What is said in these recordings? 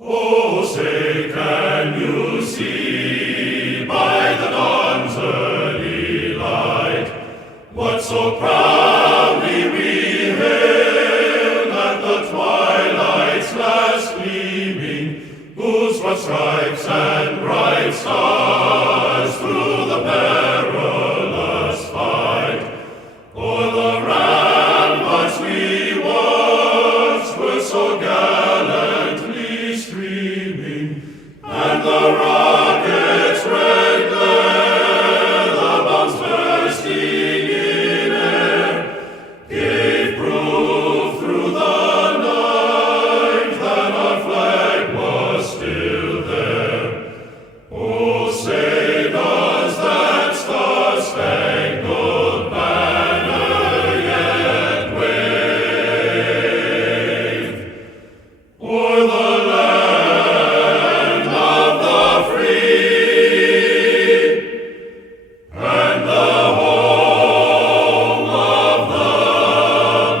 Oh, say, can you see by the dawn's early light what so proudly we hailed at the twilight's last gleaming, whose broad stripes and bright stars through the perilous fight o'er the ramparts we watched were so gallantly streaming, and the rocket's red glare, the bombs bursting in air, gave proof through the night that our flag was still there. Oh, say, does that star-spangled banner yet wave o'er the land of the free and the home of the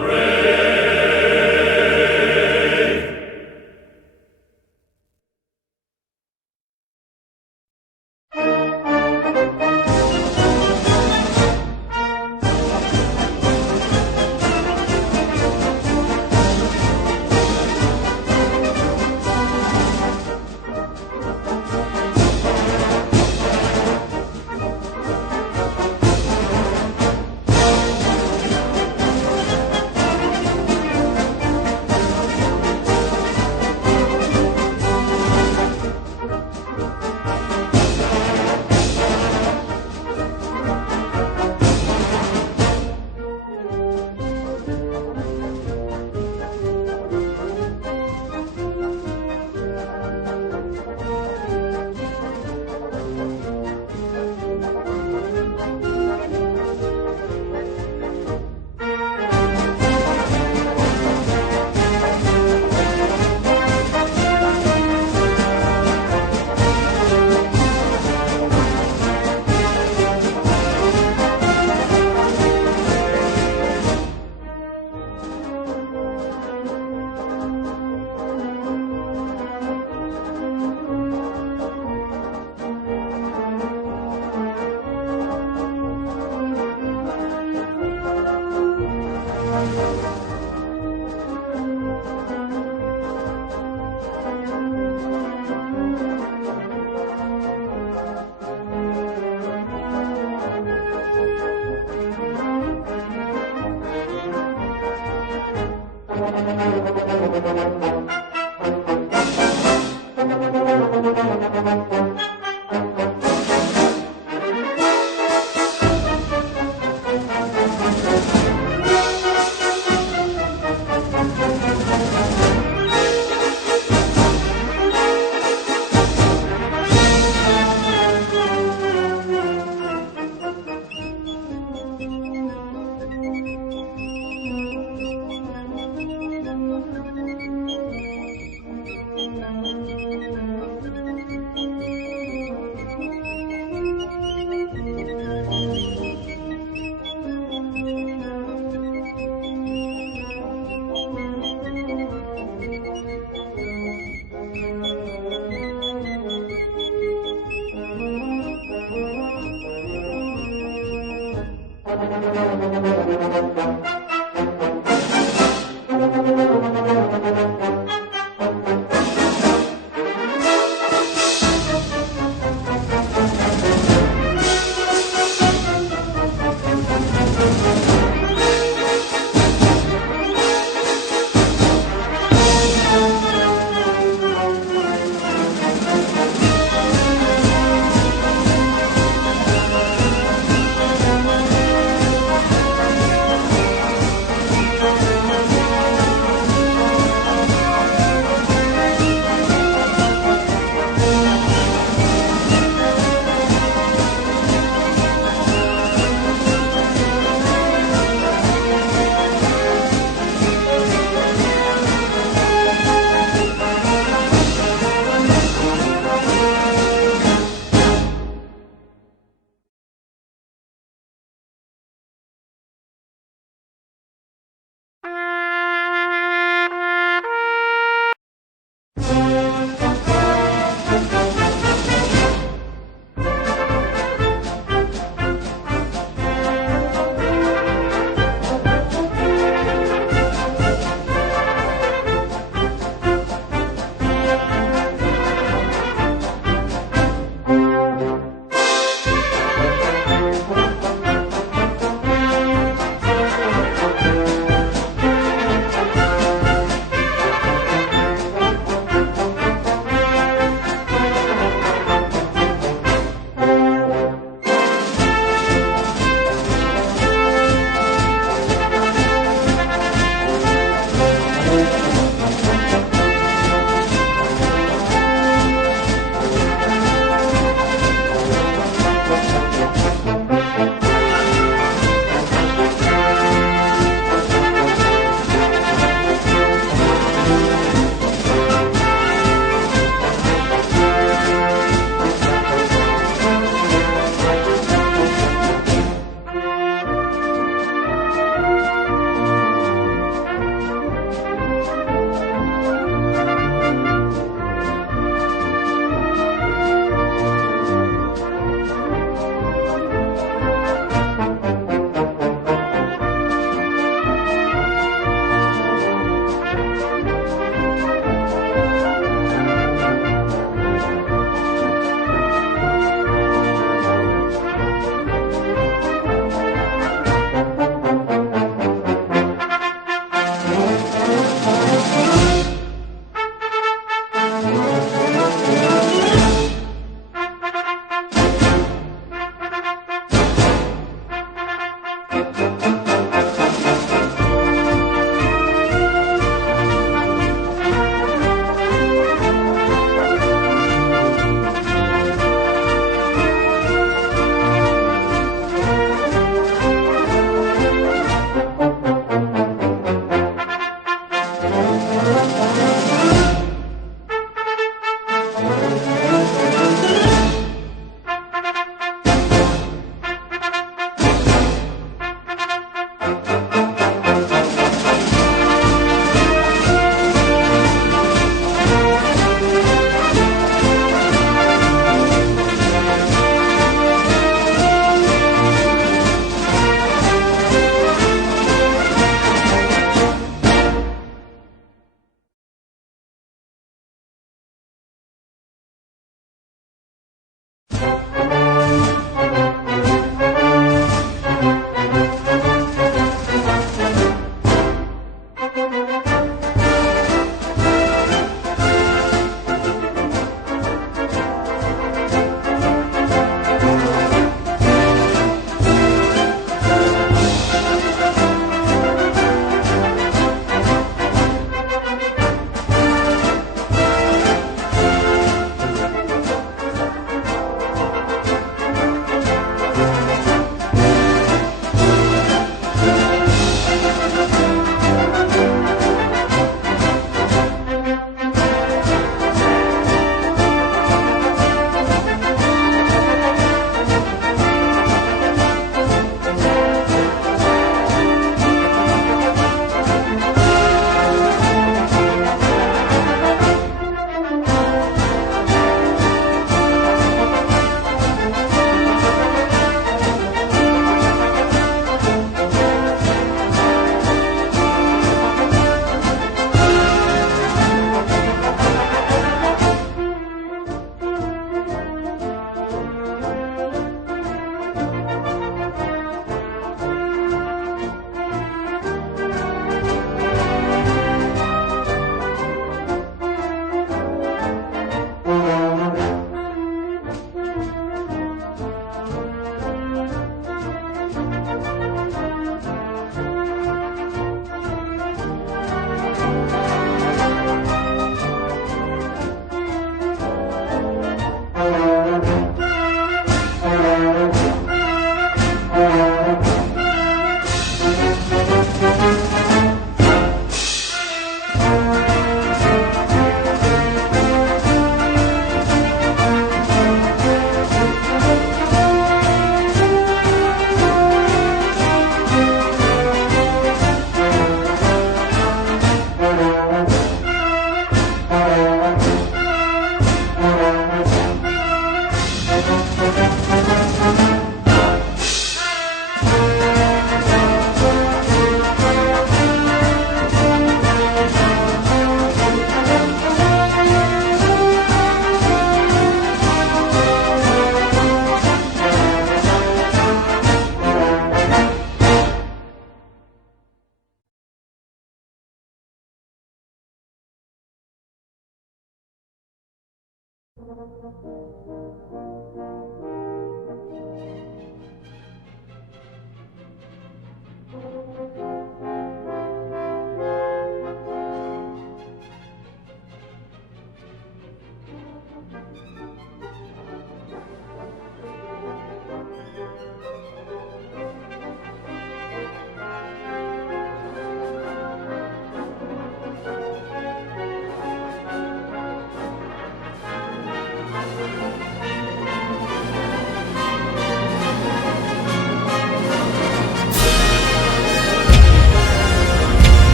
brave?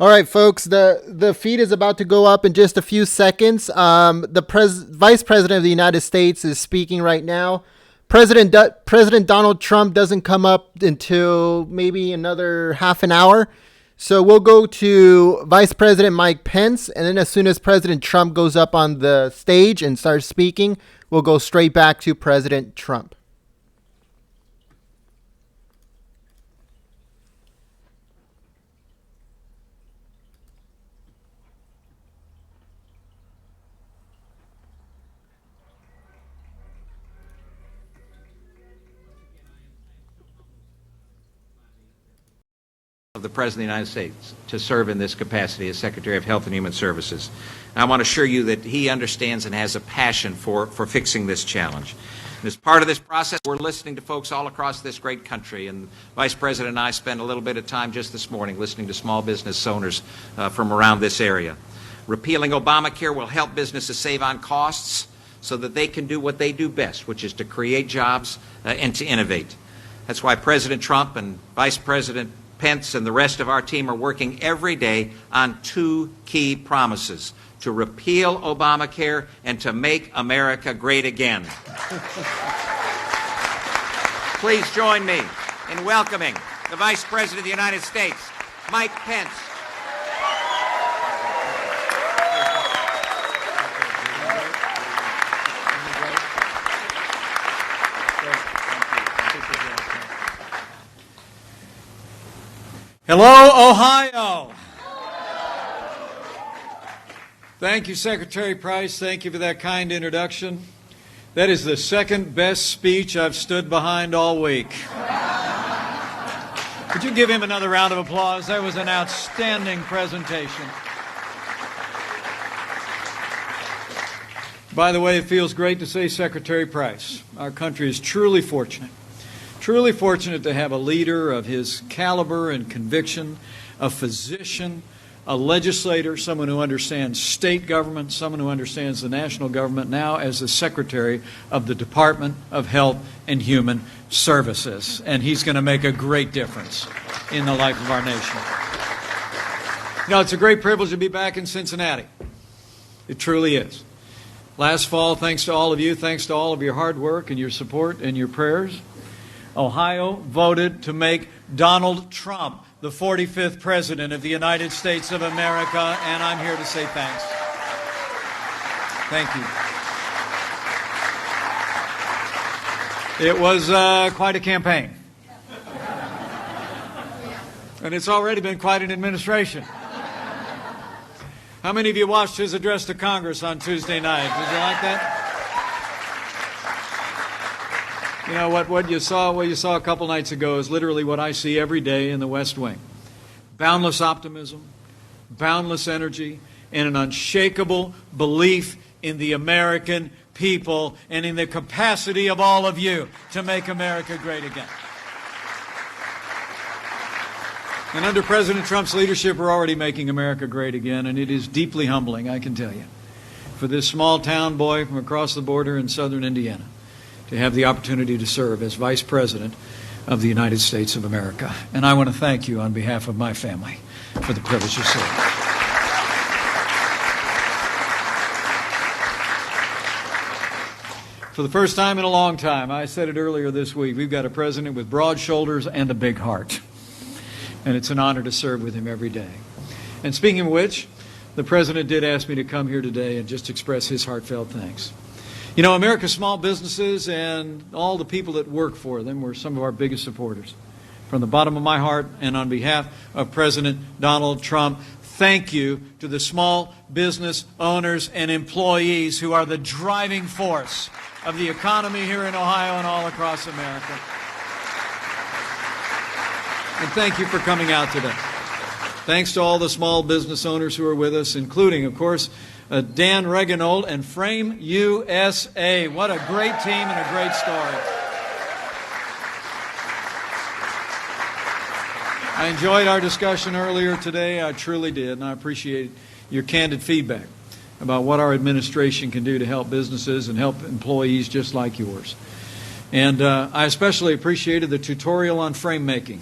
All right, folks, the feed is about to go up in just a few seconds. The Vice President of the United States is speaking right now. President Donald Trump doesn't come up until maybe another half an hour. So we'll go to Vice President Mike Pence, and then as soon as President Trump goes up on the stage and starts speaking, we'll go straight back to President Trump. Of the President of the United States to serve in this capacity as Secretary of Health and Human Services. And I want to assure you that he understands and has a passion for fixing this challenge. And as part of this process, we're listening to folks all across this great country, and Vice President and I spent a little bit of time just this morning listening to small business owners from around this area. Repealing Obamacare will help businesses save on costs so that they can do what they do best, which is to create jobs and to innovate. That's why President Trump and Vice President Pence and the rest of our team are working every day on two key promises: to repeal Obamacare and to make America great again. Please join me in welcoming the Vice President of the United States, Mike Pence. Hello, Ohio. Thank you, Secretary Price. Thank you for that kind introduction. That is the second best speech I've stood behind all week. Could you give him another round of applause? That was an outstanding presentation. By the way, it feels great to say Secretary Price. Our country is truly fortunate to have a leader of his caliber and conviction, a physician, a legislator, someone who understands state government, someone who understands the national government, now as the Secretary of the Department of Health and Human Services. And he's going to make a great difference in the life of our nation. You know, it's a great privilege to be back in Cincinnati. It truly is. Last fall, thanks to all of you, thanks to all of your hard work and your support and your prayers, Ohio voted to make Donald Trump the 45th President of the United States of America, and I'm here to say thanks. Thank you. It was quite a campaign. And it's already been quite an administration. How many of you watched his address to Congress on Tuesday night? Did you like that? You know, what you saw a couple nights ago is literally what I see every day in the West Wing. Boundless optimism, boundless energy, and an unshakable belief in the American people and in the capacity of all of you to make America great again. And under President Trump's leadership, we're already making America great again, and it is deeply humbling, I can tell you, for this small town boy from across the border in southern Indiana to have the opportunity to serve as Vice President of the United States of America. And I want to thank you on behalf of my family for the privilege to serve. For the first time in a long time, I said it earlier this week, we've got a president with broad shoulders and a big heart. And it's an honor to serve with him every day. And speaking of which, the president did ask me to come here today and just express his heartfelt thanks. You know, America's small businesses and all the people that work for them were some of our biggest supporters. From the bottom of my heart and on behalf of President Donald Trump, thank you to the small business owners and employees who are the driving force of the economy here in Ohio and all across America. And thank you for coming out today. Thanks to all the small business owners who are with us, including, of course, Dan Reganold and Frame USA. What a great team and a great story. I enjoyed our discussion earlier today. I truly did, and I appreciate your candid feedback about what our administration can do to help businesses and help employees just like yours. And I especially appreciated the tutorial on frame making.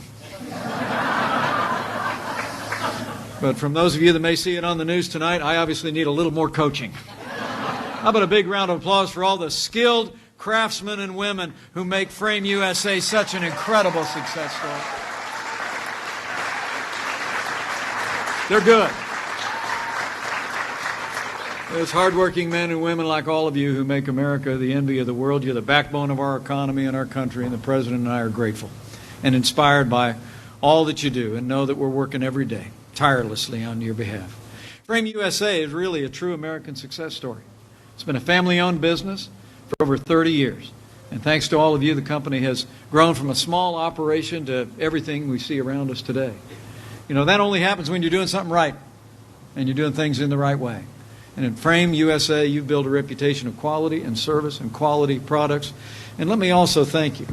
But from those of you that may see it on the news tonight, I obviously need a little more coaching. How about a big round of applause for all the skilled craftsmen and women who make Frame USA such an incredible success story. They're good. There's hardworking men and women like all of you who make America the envy of the world. You're the backbone of our economy and our country, and the President and I are grateful and inspired by all that you do, and know that we're working every day tirelessly on your behalf. Frame USA is really a true American success story. It's been a family-owned business for over 30 years. And thanks to all of you, the company has grown from a small operation to everything we see around us today. You know, that only happens when you're doing something right and you're doing things in the right way. And in Frame USA, you've built a reputation of quality and service and quality products. And let me also thank you.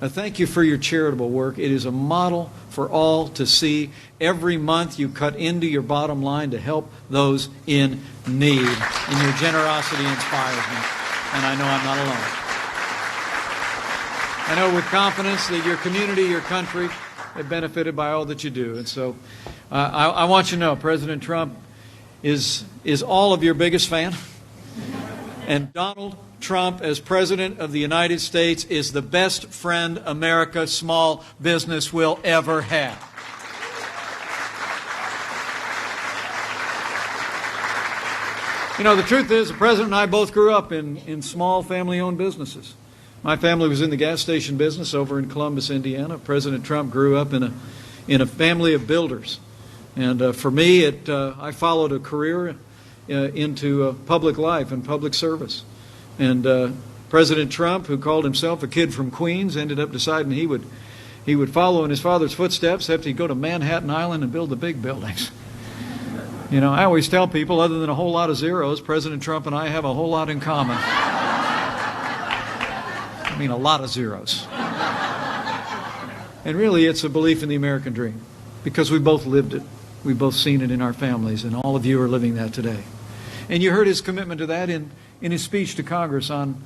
Thank you for your charitable work. It is a model for all to see. Every month you cut into your bottom line to help those in need. And your generosity inspires me. And I know I'm not alone. I know with confidence that your community, your country, have benefited by all that you do. And so I want you to know President Trump is all of your biggest fan. And Donald Trump, as President of the United States, is the best friend America's small business will ever have. You know, the truth is, the President and I both grew up in small family-owned businesses. My family was in the gas station business over in Columbus, Indiana. President Trump grew up in a family of builders. And for me, I followed a career into public life and public service. And President Trump, who called himself a kid from Queens, ended up deciding he would follow in his father's footsteps after he'd go to Manhattan Island and build the big buildings. You know, I always tell people, other than a whole lot of zeros, President Trump and I have a whole lot in common. I mean, a lot of zeros. And really, it's a belief in the American dream, because we both lived it. We've both seen it in our families, and all of you are living that today. And you heard his commitment to that in his speech to Congress on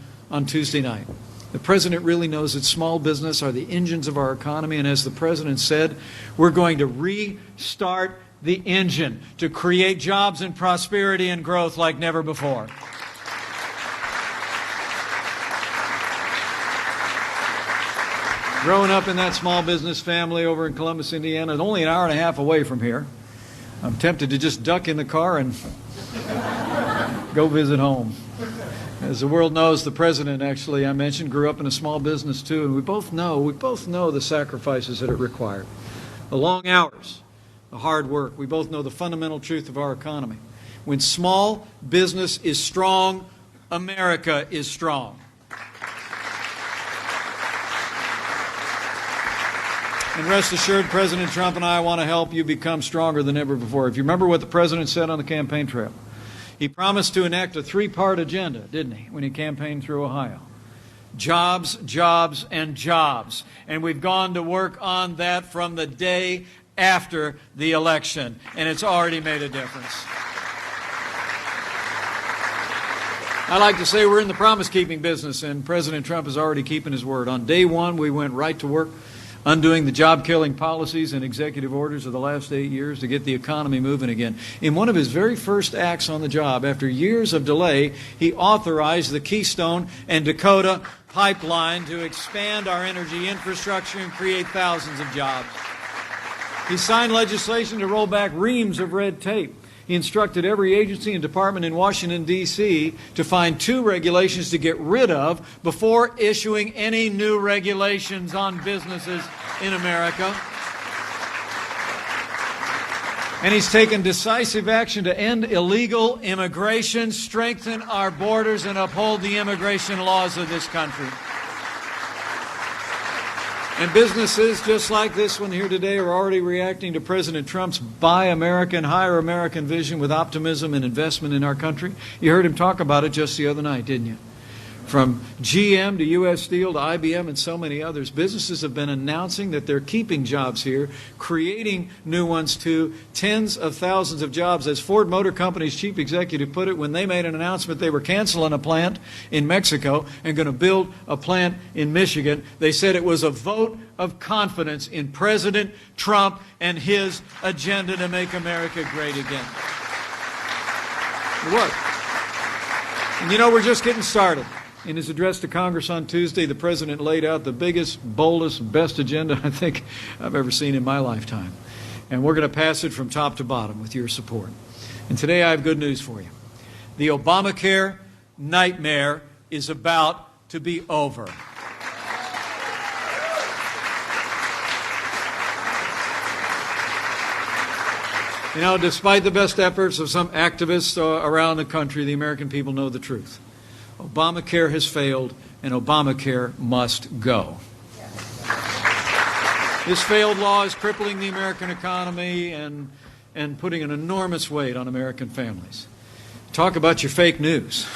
Tuesday night. The President really knows that small business are the engines of our economy, and as the President said, we're going to restart the engine to create jobs and prosperity and growth like never before. Growing up in that small business family over in Columbus, Indiana, only an hour and a half away from here, I'm tempted to just duck in the car and go visit home. As the world knows, the President, actually, I mentioned, grew up in a small business too, and we both know the sacrifices that it required. The long hours, the hard work. We both know the fundamental truth of our economy. When small business is strong, America is strong. And rest assured, President Trump and I want to help you become stronger than ever before. If you remember what the President said on the campaign trail, he promised to enact a three-part agenda, didn't he, when he campaigned through Ohio? Jobs, jobs, and jobs. And we've gone to work on that from the day after the election, and it's already made a difference. I like to say we're in the promise-keeping business, and President Trump is already keeping his word. On day one, we went right to work undoing the job-killing policies and executive orders of the last 8 years to get the economy moving again. In one of his very first acts on the job, after years of delay, he authorized the Keystone and Dakota pipeline to expand our energy infrastructure and create thousands of jobs. He signed legislation to roll back reams of red tape. He instructed every agency and department in Washington, D.C. to find 2 regulations to get rid of before issuing any new regulations on businesses in America. And he's taken decisive action to end illegal immigration, strengthen our borders, and uphold the immigration laws of this country. And businesses just like this one here today are already reacting to President Trump's Buy American, Hire American vision with optimism and investment in our country. You heard him talk about it just the other night, didn't you? From GM to U.S. Steel to IBM and so many others, businesses have been announcing that they're keeping jobs here, creating new ones too, tens of thousands of jobs. As Ford Motor Company's chief executive put it, when they made an announcement they were canceling a plant in Mexico and going to build a plant in Michigan, they said it was a vote of confidence in President Trump and his agenda to make America great again. It was. And you know, we're just getting started. In his address to Congress on Tuesday, the President laid out the biggest, boldest, best agenda I think I've ever seen in my lifetime. And we're going to pass it from top to bottom with your support. And today I have good news for you. The Obamacare nightmare is about to be over. You know, despite the best efforts of some activists around the country, the American people know the truth. Obamacare has failed, and Obamacare must go. This failed law is crippling the American economy and putting an enormous weight on American families. Talk about your fake news.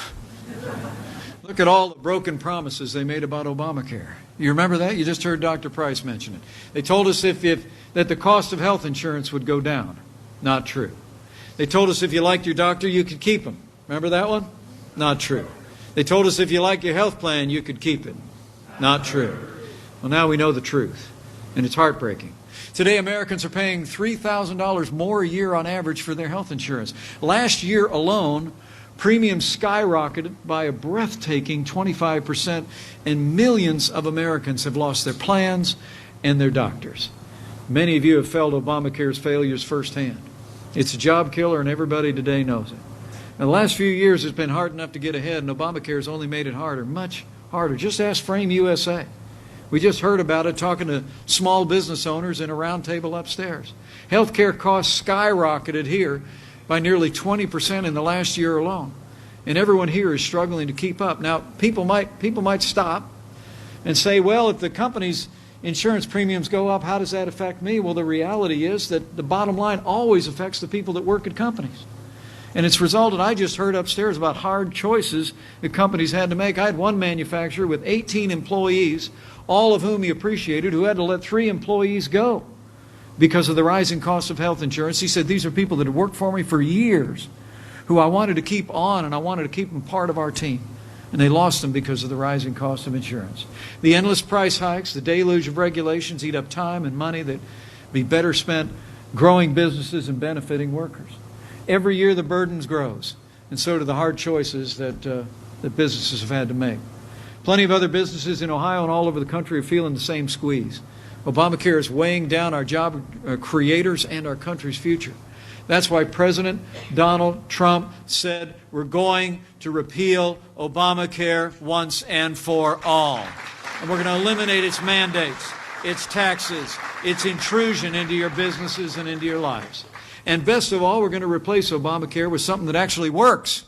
Look at all the broken promises they made about Obamacare. You remember that? You just heard Dr. Price mention it. They told us that the cost of health insurance would go down. Not true. They told us if you liked your doctor, you could keep him. Remember that one? Not true. They told us if you like your health plan, you could keep it. Not true. Well, now we know the truth, and it's heartbreaking. Today, Americans are paying $3,000 more a year on average for their health insurance. Last year alone, premiums skyrocketed by a breathtaking 25%, and millions of Americans have lost their plans and their doctors. Many of you have felt Obamacare's failures firsthand. It's a job killer, and everybody today knows it. Now, the last few years, it's been hard enough to get ahead, and Obamacare has only made it harder, much harder. Just ask Frame USA. We just heard about it talking to small business owners in a round table upstairs. Healthcare costs skyrocketed here by nearly 20% in the last year alone, and everyone here is struggling to keep up. Now, people might stop and say, well, if the company's insurance premiums go up, how does that affect me? Well, the reality is that the bottom line always affects the people that work at companies. And it's resulted, I just heard upstairs about hard choices that companies had to make. I had one manufacturer with 18 employees, all of whom he appreciated, who had to let 3 employees go because of the rising cost of health insurance. He said, these are people that had worked for me for years, who I wanted to keep on, and I wanted to keep them part of our team. And they lost them because of the rising cost of insurance. The endless price hikes, the deluge of regulations eat up time and money that be better spent growing businesses and benefiting workers. Every year the burdens grows, and so do the hard choices that businesses have had to make. Plenty of other businesses in Ohio and all over the country are feeling the same squeeze. Obamacare is weighing down our job creators and our country's future. That's why President Donald Trump said we're going to repeal Obamacare once and for all. And we're going to eliminate its mandates, its taxes, its intrusion into your businesses and into your lives. And best of all, we're going to replace Obamacare with something that actually works.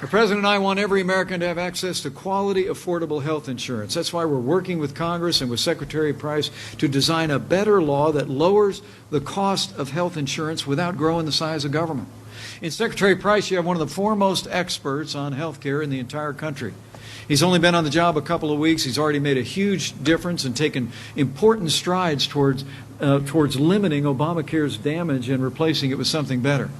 The President and I want every American to have access to quality, affordable health insurance. That's why we're working with Congress and with Secretary Price to design a better law that lowers the cost of health insurance without growing the size of government. In Secretary Price, you have one of the foremost experts on health care in the entire country. He's only been on the job a couple of weeks. He's already made a huge difference and taken important strides towards limiting Obamacare's damage and replacing it with something better.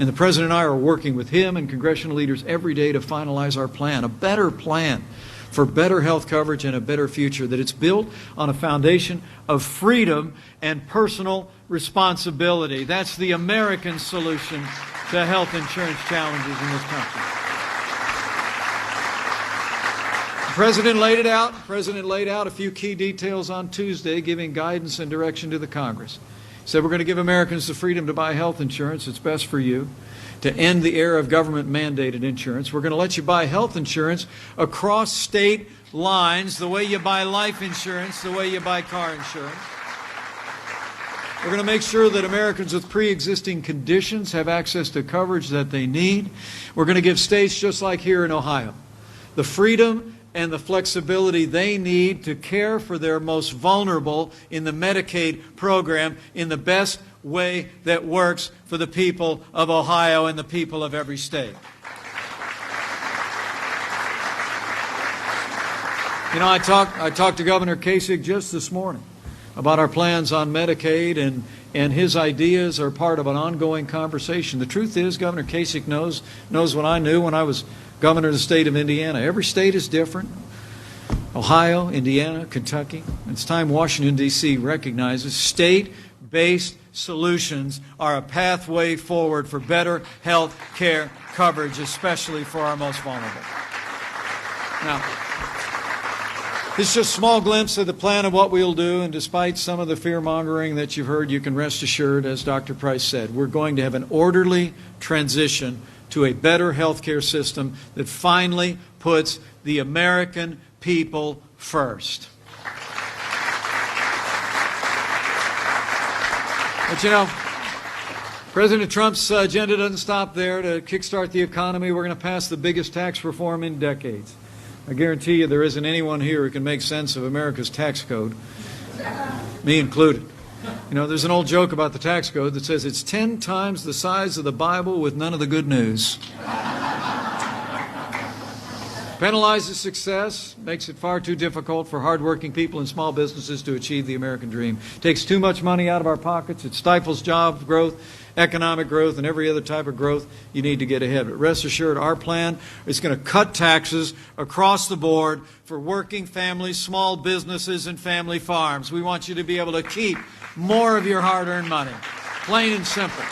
And the President and I are working with him and congressional leaders every day to finalize our plan, a better plan for better health coverage and a better future, that it's built on a foundation of freedom and personal responsibility. That's the American solution to health insurance challenges in this country. The President laid out a few key details on Tuesday, giving guidance and direction to the Congress. He said we're going to give Americans the freedom to buy health insurance. It's best for you. To end the era of government-mandated insurance, we're going to let you buy health insurance across state lines, the way you buy life insurance, the way you buy car insurance. We're going to make sure that Americans with pre-existing conditions have access to coverage that they need. We're going to give states, just like here in Ohio, the freedom and the flexibility they need to care for their most vulnerable in the Medicaid program in the best way that works for the people of Ohio and the people of every state. You know, I talked to Governor Kasich just this morning about our plans on Medicaid, and his ideas are part of an ongoing conversation. The truth is, Governor Kasich knows what I knew when I was governor of the state of Indiana. Every state is different. Ohio, Indiana, Kentucky. It's time Washington, D.C. recognizes state-based solutions are a pathway forward for better health care coverage, especially for our most vulnerable. Now, this is just a small glimpse of the plan of what we'll do, and despite some of the fear-mongering that you've heard, you can rest assured, as Dr. Price said, we're going to have an orderly transition to a better health care system that finally puts the American people first. But you know, President Trump's agenda doesn't stop there. To kickstart the economy, we're going to pass the biggest tax reform in decades. I guarantee you there isn't anyone here who can make sense of America's tax code, me included. You know, there's an old joke about the tax code that says it's 10 times the size of the Bible with none of the good news. Penalizes success, makes it far too difficult for hardworking people and small businesses to achieve the American dream. Takes too much money out of our pockets. It stifles job growth, economic growth, and every other type of growth you need to get ahead. But rest assured, our plan is going to cut taxes across the board for working families, small businesses, and family farms. We want you to be able to keep more of your hard-earned money. Plain and simple.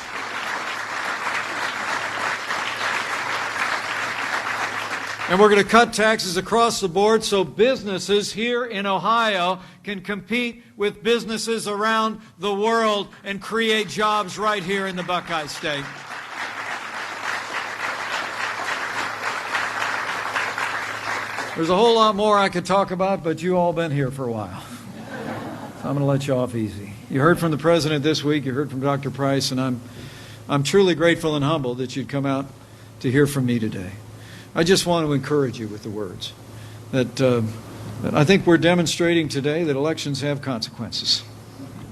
And we're going to cut taxes across the board so businesses here in Ohio can compete with businesses around the world and create jobs right here in the Buckeye State. There's a whole lot more I could talk about, but you all been here for a while. So I'm going to let you off easy. You heard from the President this week. You heard from Dr. Price, and I'm truly grateful and humbled that you'd come out to hear from me today. I just want to encourage you with the words that I think we're demonstrating today that elections have consequences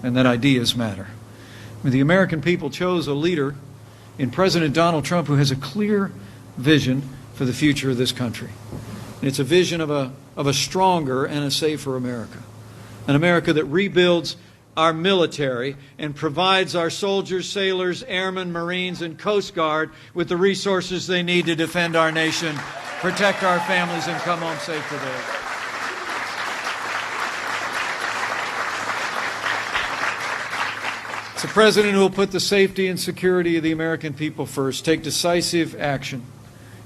and that ideas matter. I mean, the American people chose a leader in President Donald Trump who has a clear vision for the future of this country. And it's a vision of a stronger and a safer America, an America that rebuilds our military and provides our soldiers, sailors, airmen, Marines, and Coast Guard with the resources they need to defend our nation, protect our families, and come home safe today. It's a president who will put the safety and security of the American people first, take decisive action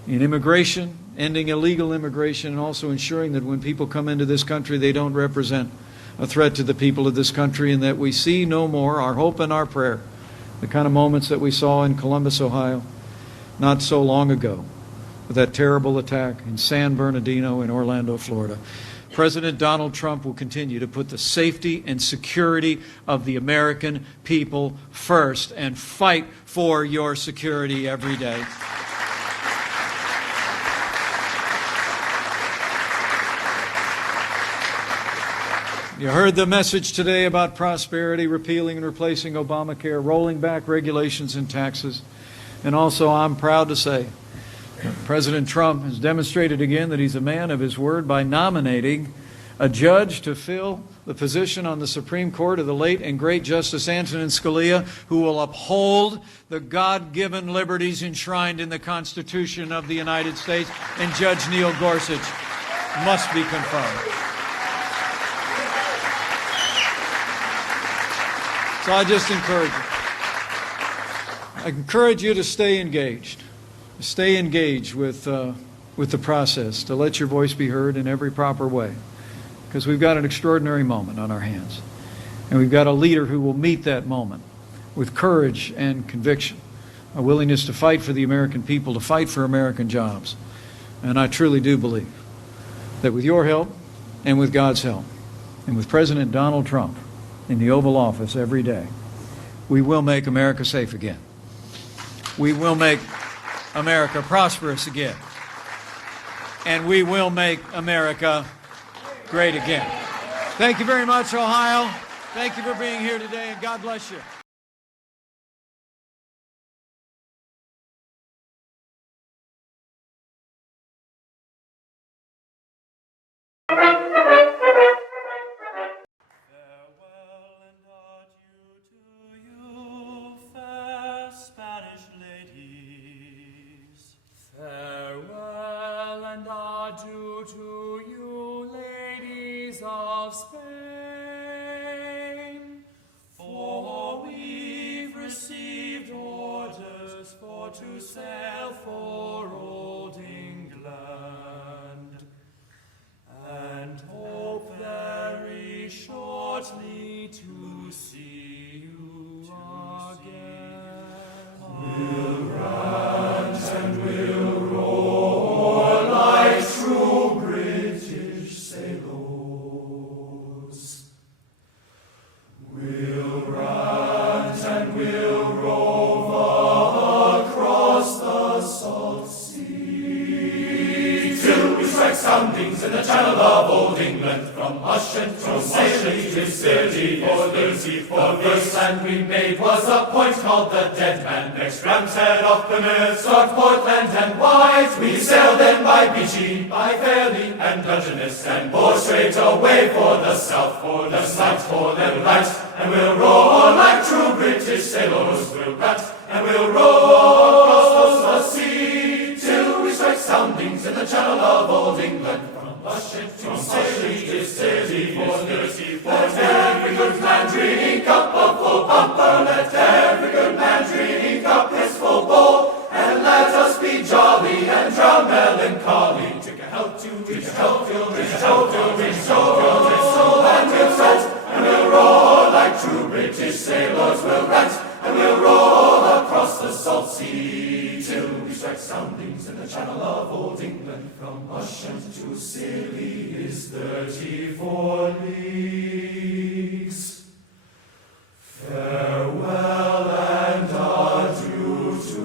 in immigration, ending illegal immigration, and also ensuring that when people come into this country, they don't represent a threat to the people of this country, and that we see no more, our hope and our prayer, the kind of moments that we saw in Columbus, Ohio, not so long ago, with that terrible attack in San Bernardino in Orlando, Florida. President Donald Trump will continue to put the safety and security of the American people first and fight for your security every day. You heard the message today about prosperity, repealing and replacing Obamacare, rolling back regulations and taxes. And also, I'm proud to say, President Trump has demonstrated again that he's a man of his word by nominating a judge to fill the position on the Supreme Court of the late and great Justice Antonin Scalia, who will uphold the God-given liberties enshrined in the Constitution of the United States, and Judge Neil Gorsuch must be confirmed. So I just encourage you. I encourage you to stay engaged. Stay engaged with the process, to let your voice be heard in every proper way. Because we've got an extraordinary moment on our hands. And we've got a leader who will meet that moment with courage and conviction, a willingness to fight for the American people, to fight for American jobs. And I truly do believe that with your help and with God's help, and with President Donald Trump in the Oval Office every day, we will make America safe again. We will make America prosperous again. And we will make America great again. Thank you very much, Ohio. Thank you for being here today, and God bless you. and adieu to you, fair Spanish ladies. Farewell and adieu to you, ladies of Spain. For we've received orders for to sail for old England, and hope very shortly to see you again. We'll rant and we'll roar like true British sailors. We'll rant and we'll rove across the salt sea, till we strike soundings in the channel of old England, from Ushant to Saley to Scilly. The first land we made was a point called the Dead Man. Next Ramshead off Plymouth, Stark, Portland and White. We sailed then by Beachy, by Fairley and Dungeness, and bore straight away for the south, for the south, for the right. And we'll roar like true British sailors. We'll rant and we'll roar across the sea, till we strike soundings in the channel of old England, from Ushant to Scilly to Scilly. Let every good man drink up a full bumper, let every good man drink up his full bowl, and let us be jolly and drown melancholy. Drink a health to, drink a health to, drink a health to, drink a health to, and we'll rant and we'll roar like true British sailors. We'll rant and we'll roar across the salt sea, till we strike soundings in the channel of old England, from Ushant to Scilly is 34 leagues. Farewell and adieu to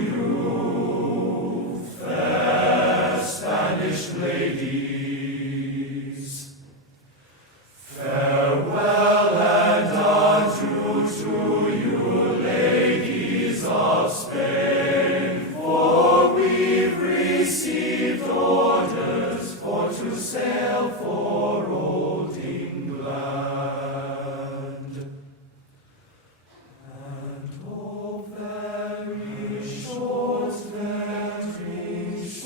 you, fair Spanish ladies. Farewell and adieu to you, ladies of Spain, for we've received orders for to sail for old England, and hope very shortly to see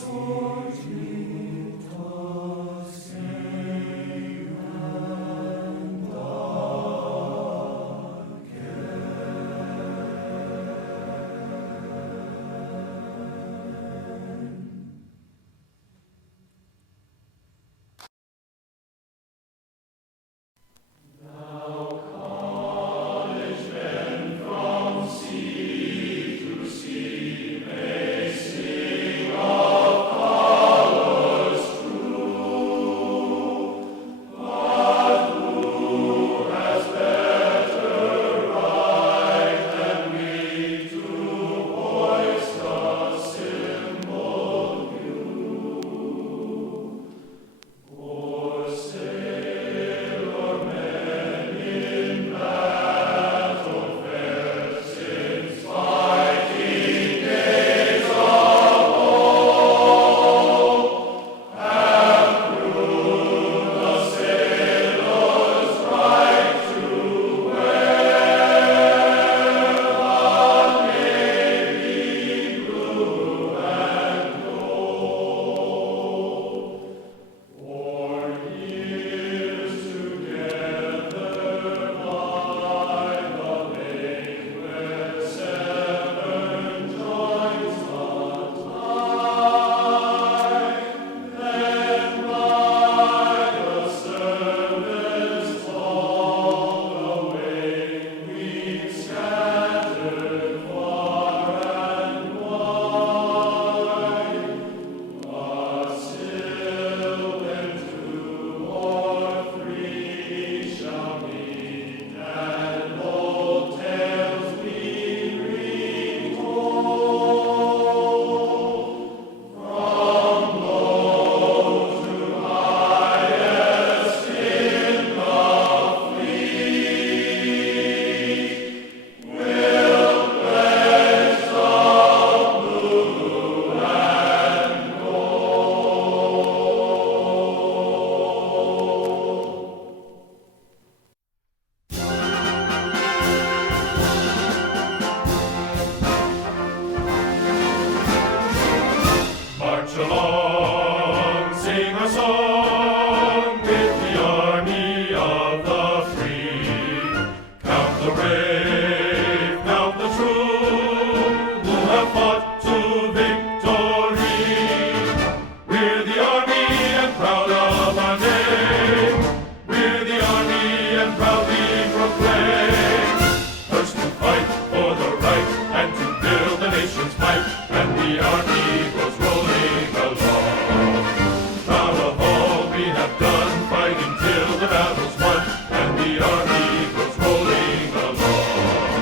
we have done fighting till the battle's won, and the army goes rolling along.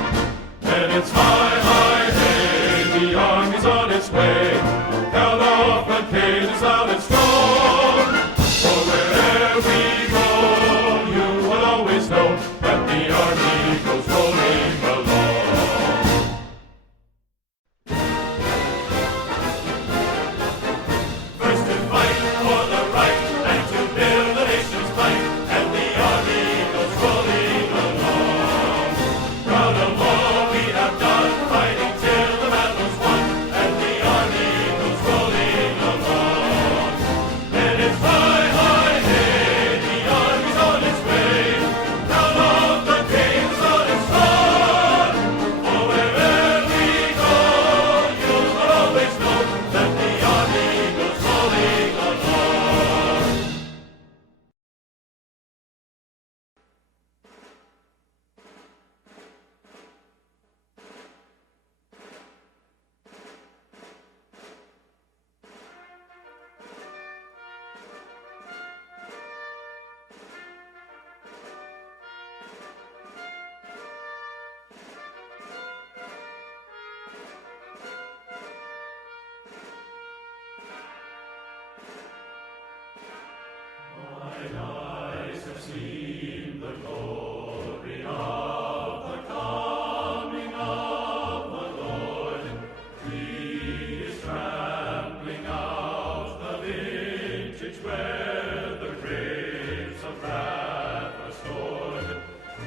And it's high, high, hey, the army's on its way. Count off the pages loud and strong. For wherever we go, you will always know that the army goes rolling along. First to fight for the right and to build the nation's might, and the army goes rolling along. Proud of all we have done, fighting till the battle's won, and the army goes rolling along. And it's high, high, hey, the army's on its way. Count off the days on its run. For wherever we go, you will always know that the army goes rolling along. Mine eyes have seen the glory of the coming of the Lord. He is trampling out the vintage where the grapes of wrath are stored.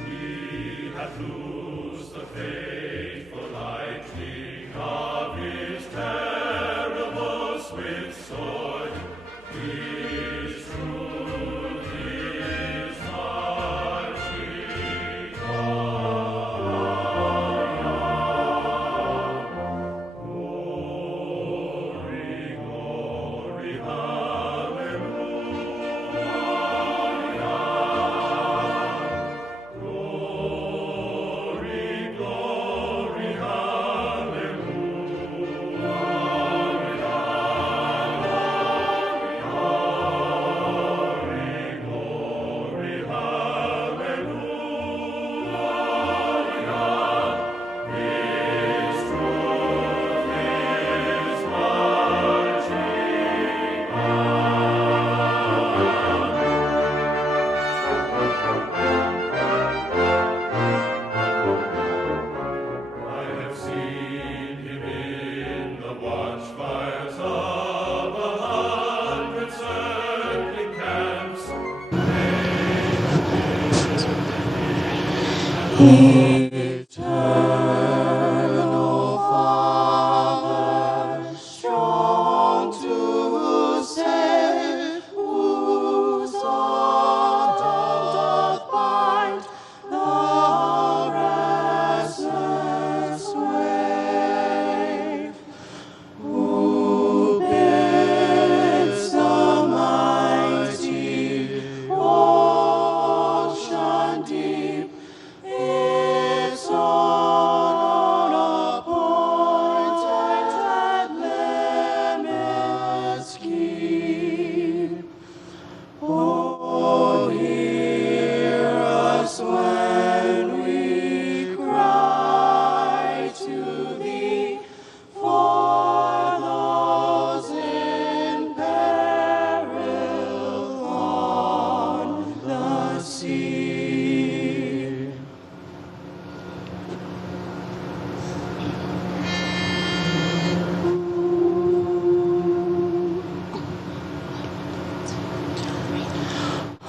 He hath loosed the fateful lightning of his terrible swift sword. His truth is marching on. Glory, glory, hallelujah. Glory, glory, I have seen him in the watchfires of 100 circling camps. Eternal Father, strong to save, whose arm doth bind the restless wave, who bids the mighty ocean deep its own appointed limits keep. Oh, hear us when we cry to thee for those in peril on the sea.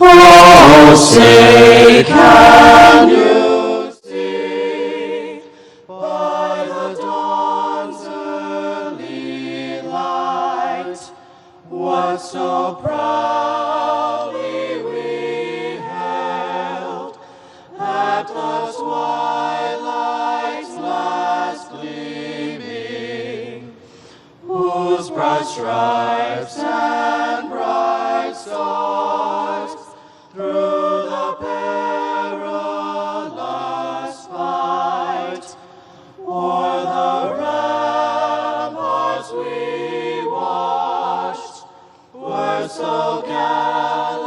Oh, say, can you see by the dawn's early light what so proudly we held at the twilight's last gleaming, whose broad stripes and bright stars through the perilous fight o'er the ramparts we watched were so gallant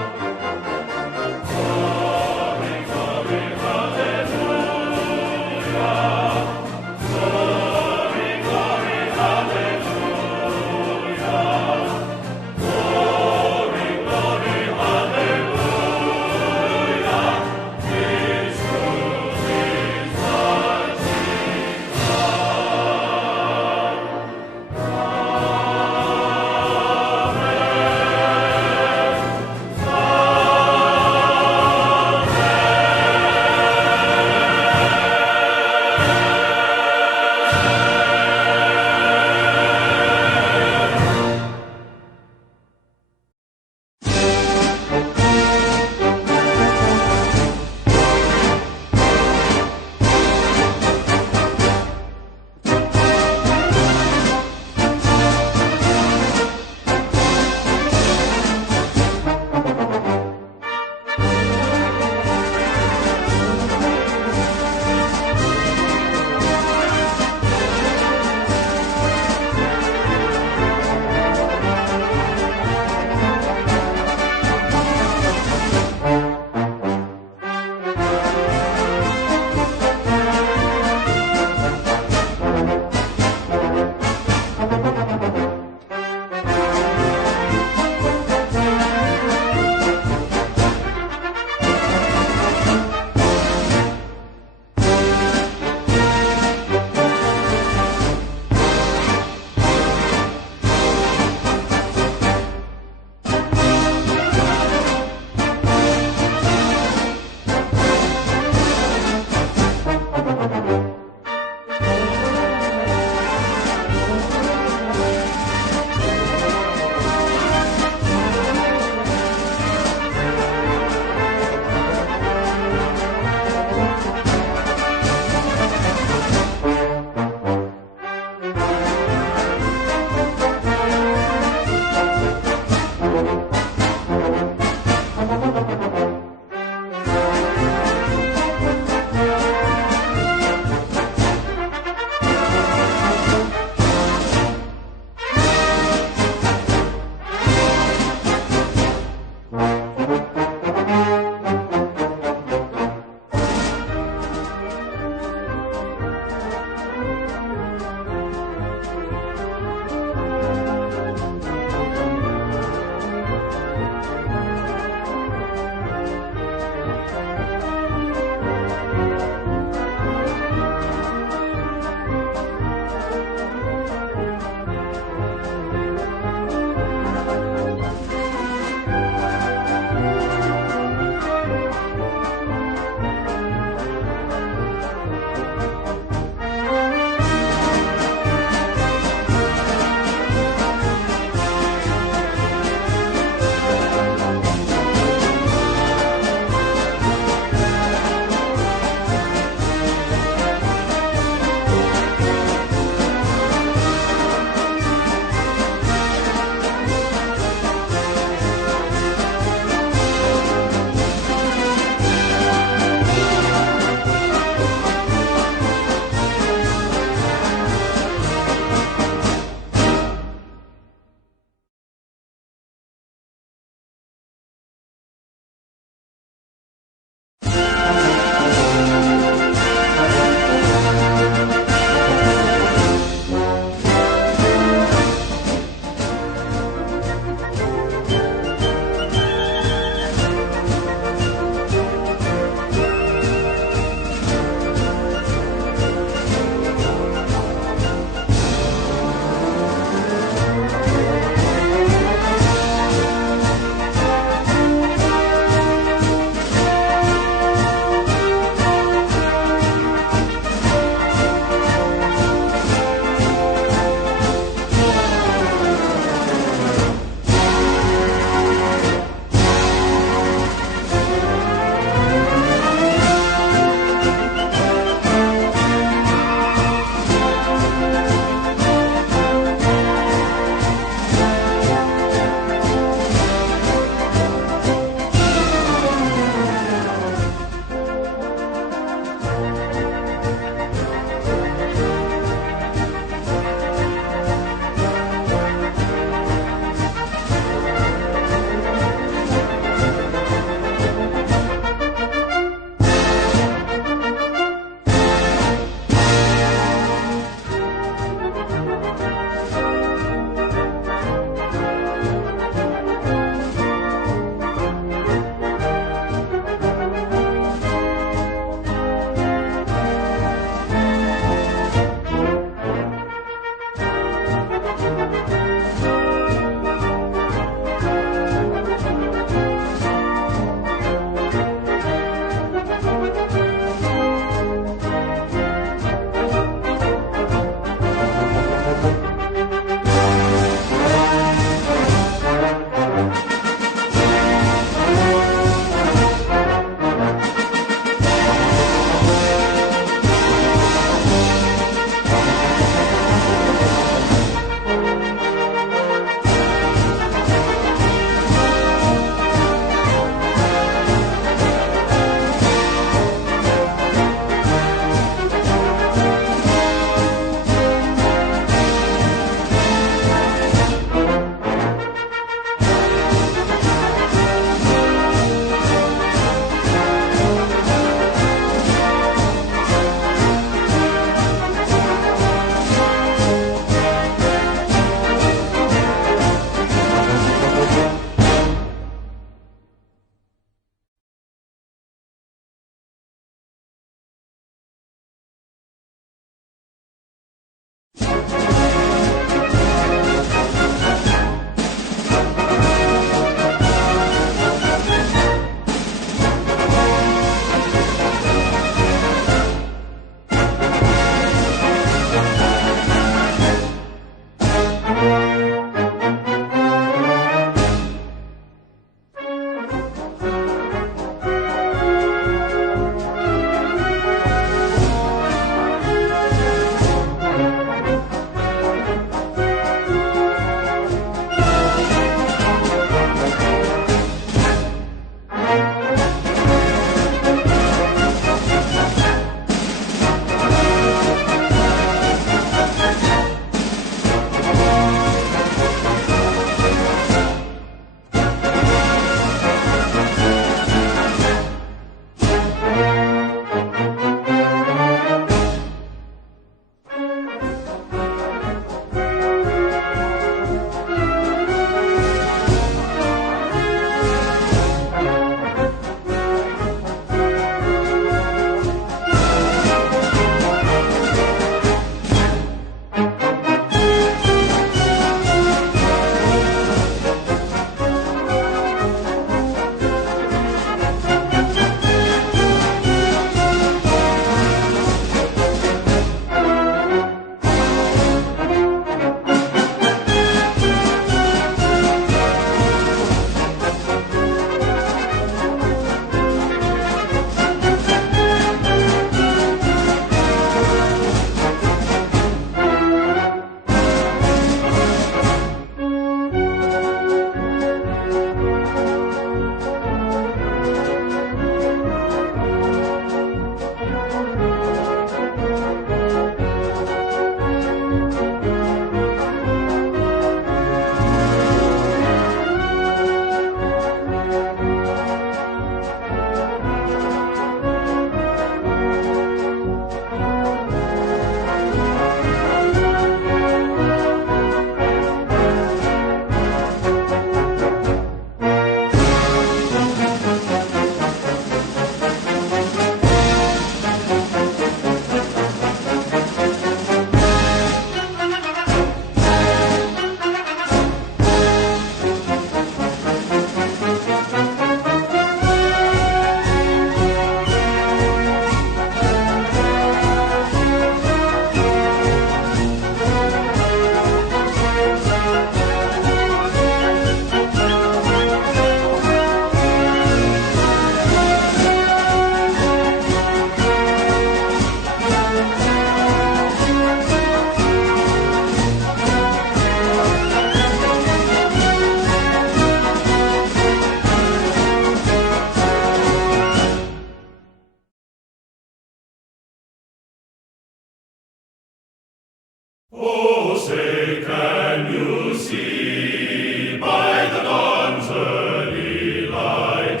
you see by the dawn's early light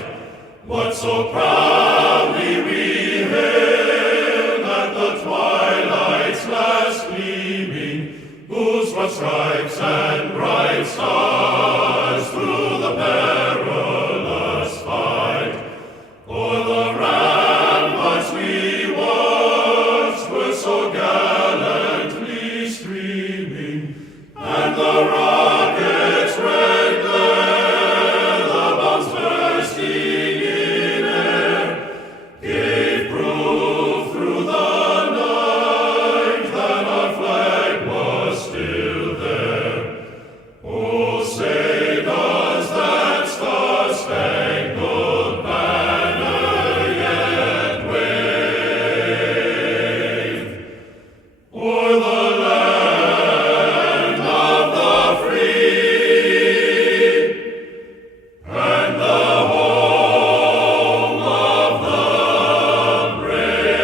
what so proudly we hailed at the twilight's last gleaming, whose broad stripes and bright stars through the perilous fight o'er the ramparts we watched were so gallantly streaming, and the rocket's red glare, the bombs bursting in air, gave proof through the night that our flag was still there. Oh, say does that star-spangled banner yet wave o'er the land of the free and the home of the brave?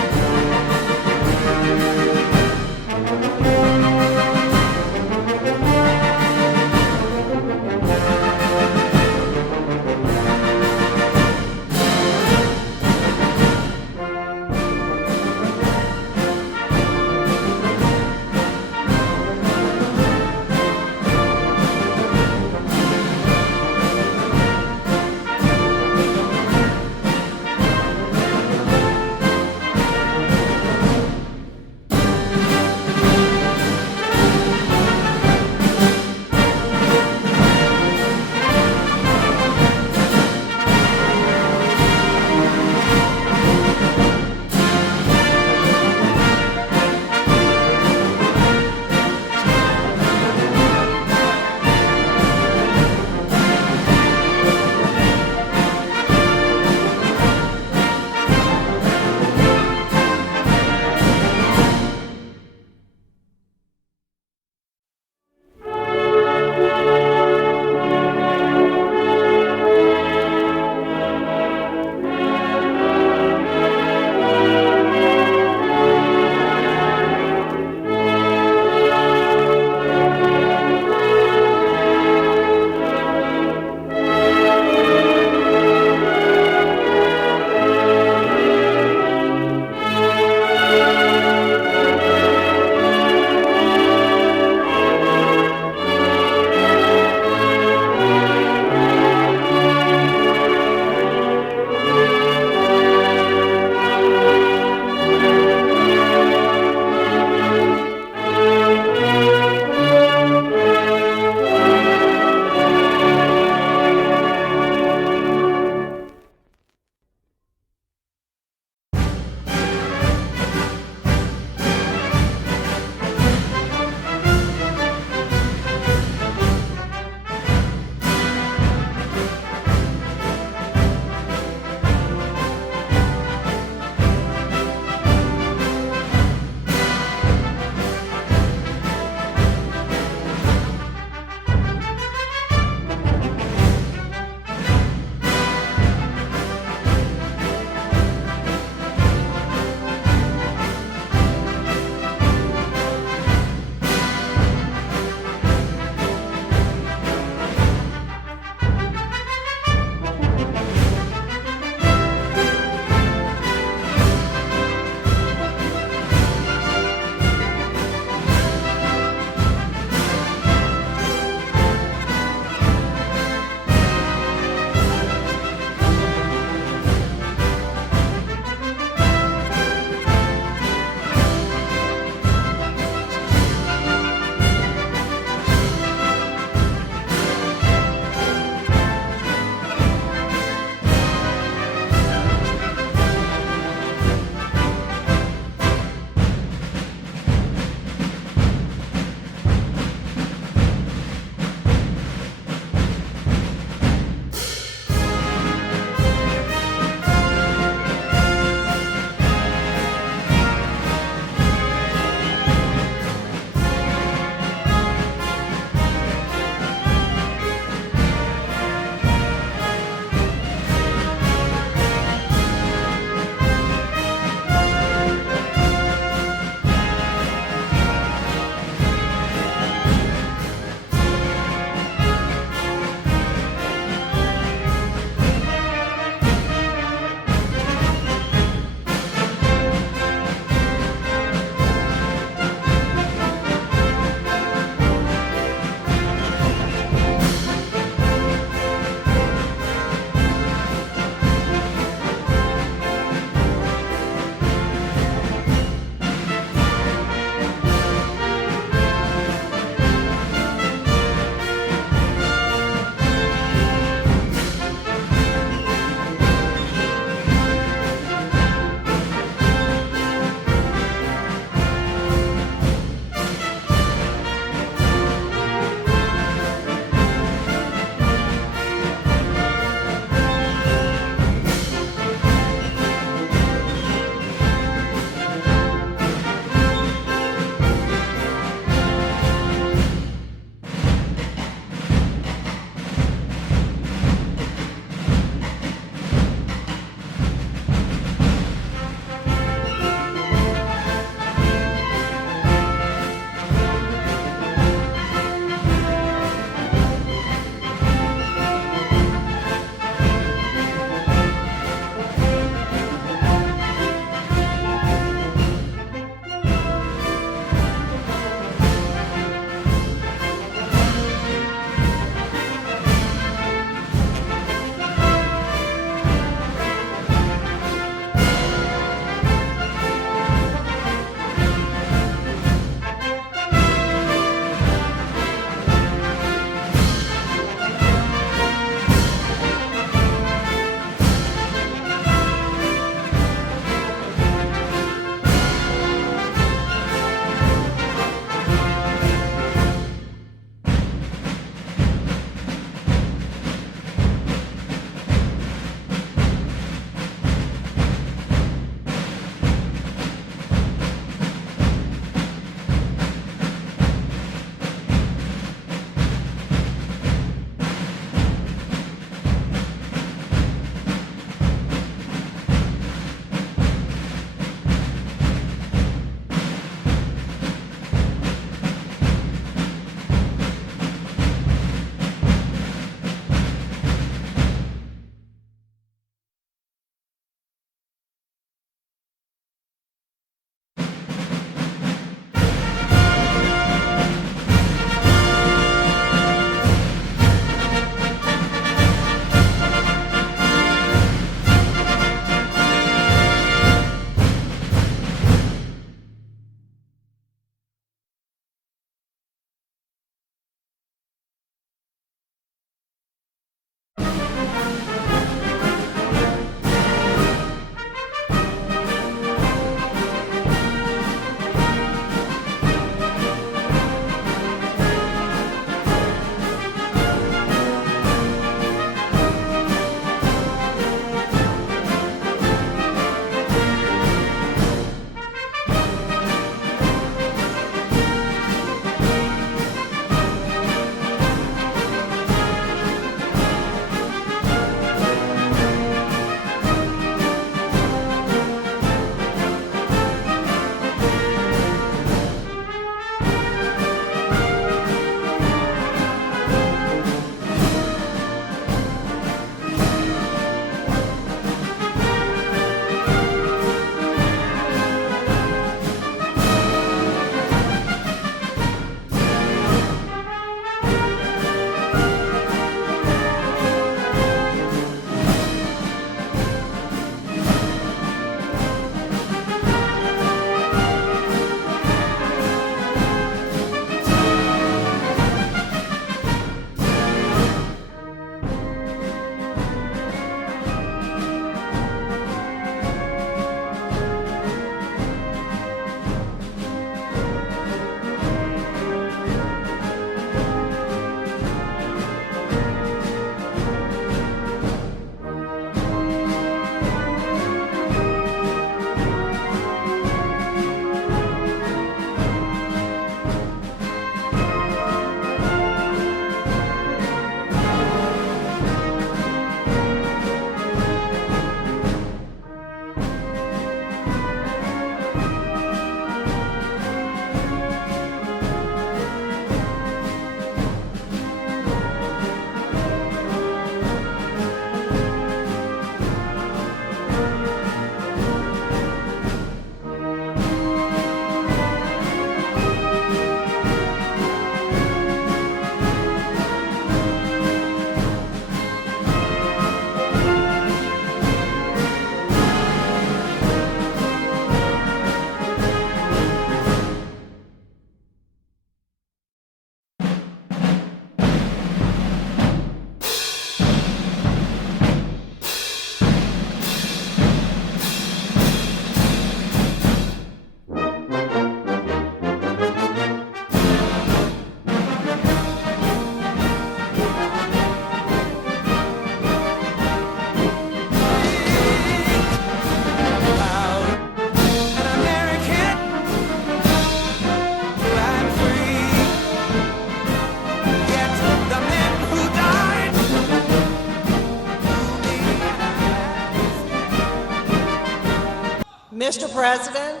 President,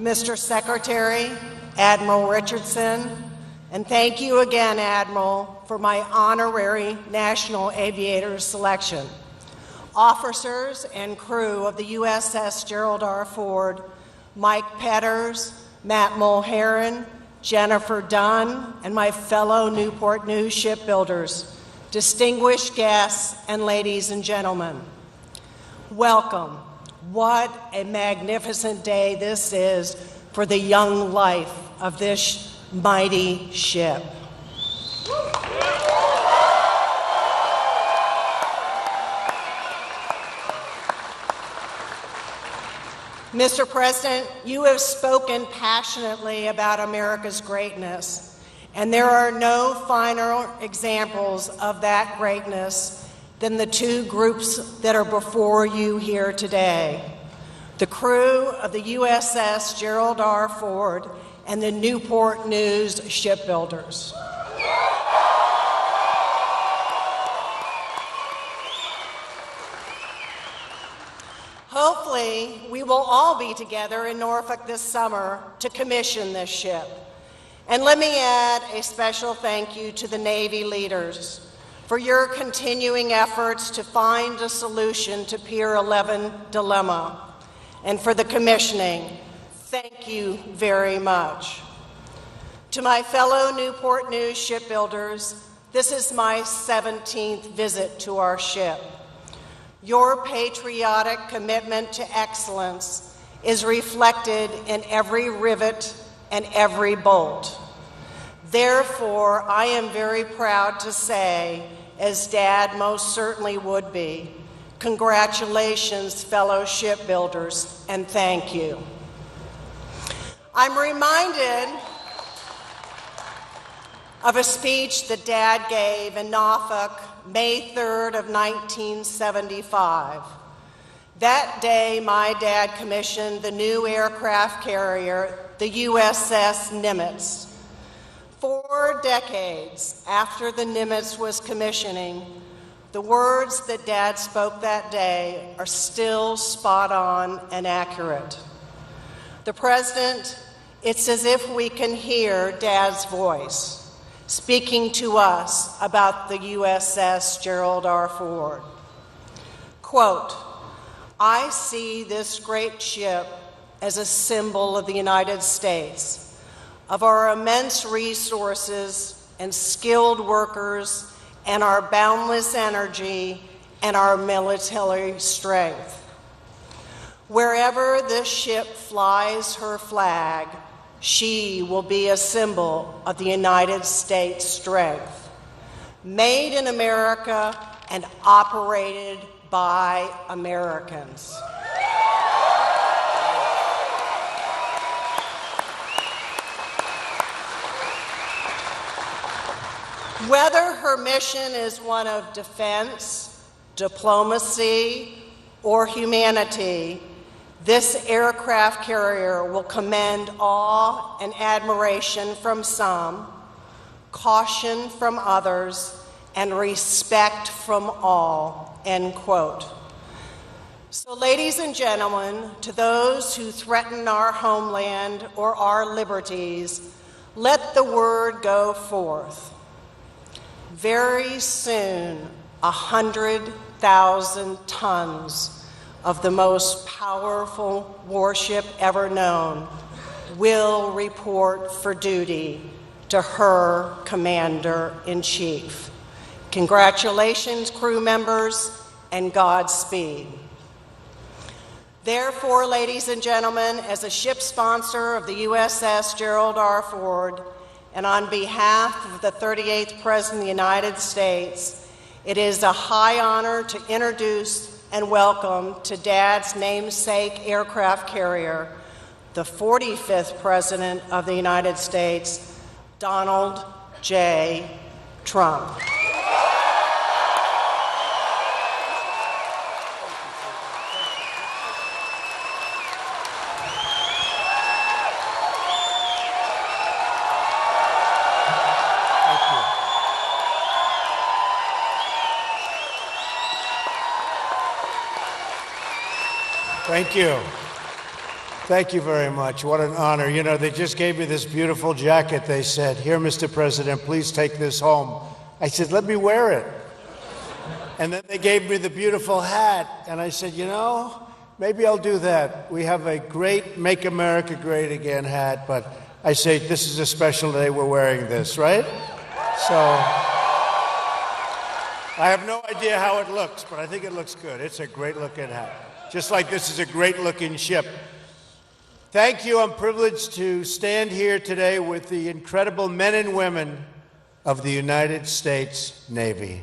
Mr. Secretary, Admiral Richardson, and thank you again, Admiral, for my honorary National Aviator selection. Officers and crew of the USS Gerald R. Ford, Mike Petters, Matt Mulheron, Jennifer Dunn, and my fellow Newport News shipbuilders, distinguished guests, and ladies and gentlemen, welcome. What a magnificent day this is for the young life of this mighty ship. Mr. President, you have spoken passionately about America's greatness, and there are no finer examples of that greatness than the two groups that are before you here today. The crew of the USS Gerald R. Ford and the Newport News shipbuilders. Hopefully, we will all be together in Norfolk this summer to commission this ship. And let me add a special thank you to the Navy leaders for your continuing efforts to find a solution to Pier 11 dilemma. And for the commissioning, thank you very much. To my fellow Newport News shipbuilders, this is my 17th visit to our ship. Your patriotic commitment to excellence is reflected in every rivet and every bolt. Therefore, I am very proud to say, as Dad most certainly would be, congratulations, fellow shipbuilders, and thank you. I'm reminded of a speech that Dad gave in Norfolk, May 3rd of 1975. That day, my dad commissioned the new aircraft carrier, the USS Nimitz. 4 decades after the Nimitz was commissioning, the words that Dad spoke that day are still spot on and accurate. The President, it's as if we can hear Dad's voice speaking to us about the USS Gerald R. Ford. Quote, I see this great ship as a symbol of the United States, of our immense resources and skilled workers and our boundless energy and our military strength. Wherever this ship flies her flag, she will be a symbol of the United States strength, made in America and operated by Americans. Whether her mission is one of defense, diplomacy, or humanity, this aircraft carrier will command awe and admiration from some, caution from others, and respect from all, end quote. So, ladies and gentlemen, to those who threaten our homeland or our liberties, let the word go forth. Very soon, 100,000 tons of the most powerful warship ever known will report for duty to her commander-in-chief. Congratulations, crew members, and Godspeed. Therefore, ladies and gentlemen, as a ship sponsor of the USS Gerald R. Ford, and on behalf of the 38th President of the United States, it is a high honor to introduce and welcome to Dad's namesake aircraft carrier, the 45th President of the United States, Donald J. Trump. Thank you. Thank you very much. What an honor. You know, they just gave me this beautiful jacket. They said, "Here, Mr. President, please take this home." I said, "Let me wear it." And then they gave me the beautiful hat. And I said, you know, maybe I'll do that. We have a great Make America Great Again hat, but I say this is a special day we're wearing this, right? So I have no idea how it looks, but I think it looks good. It's a great looking hat. Just like this is a great looking ship. Thank you. I'm privileged to stand here today with the incredible men and women of the United States Navy.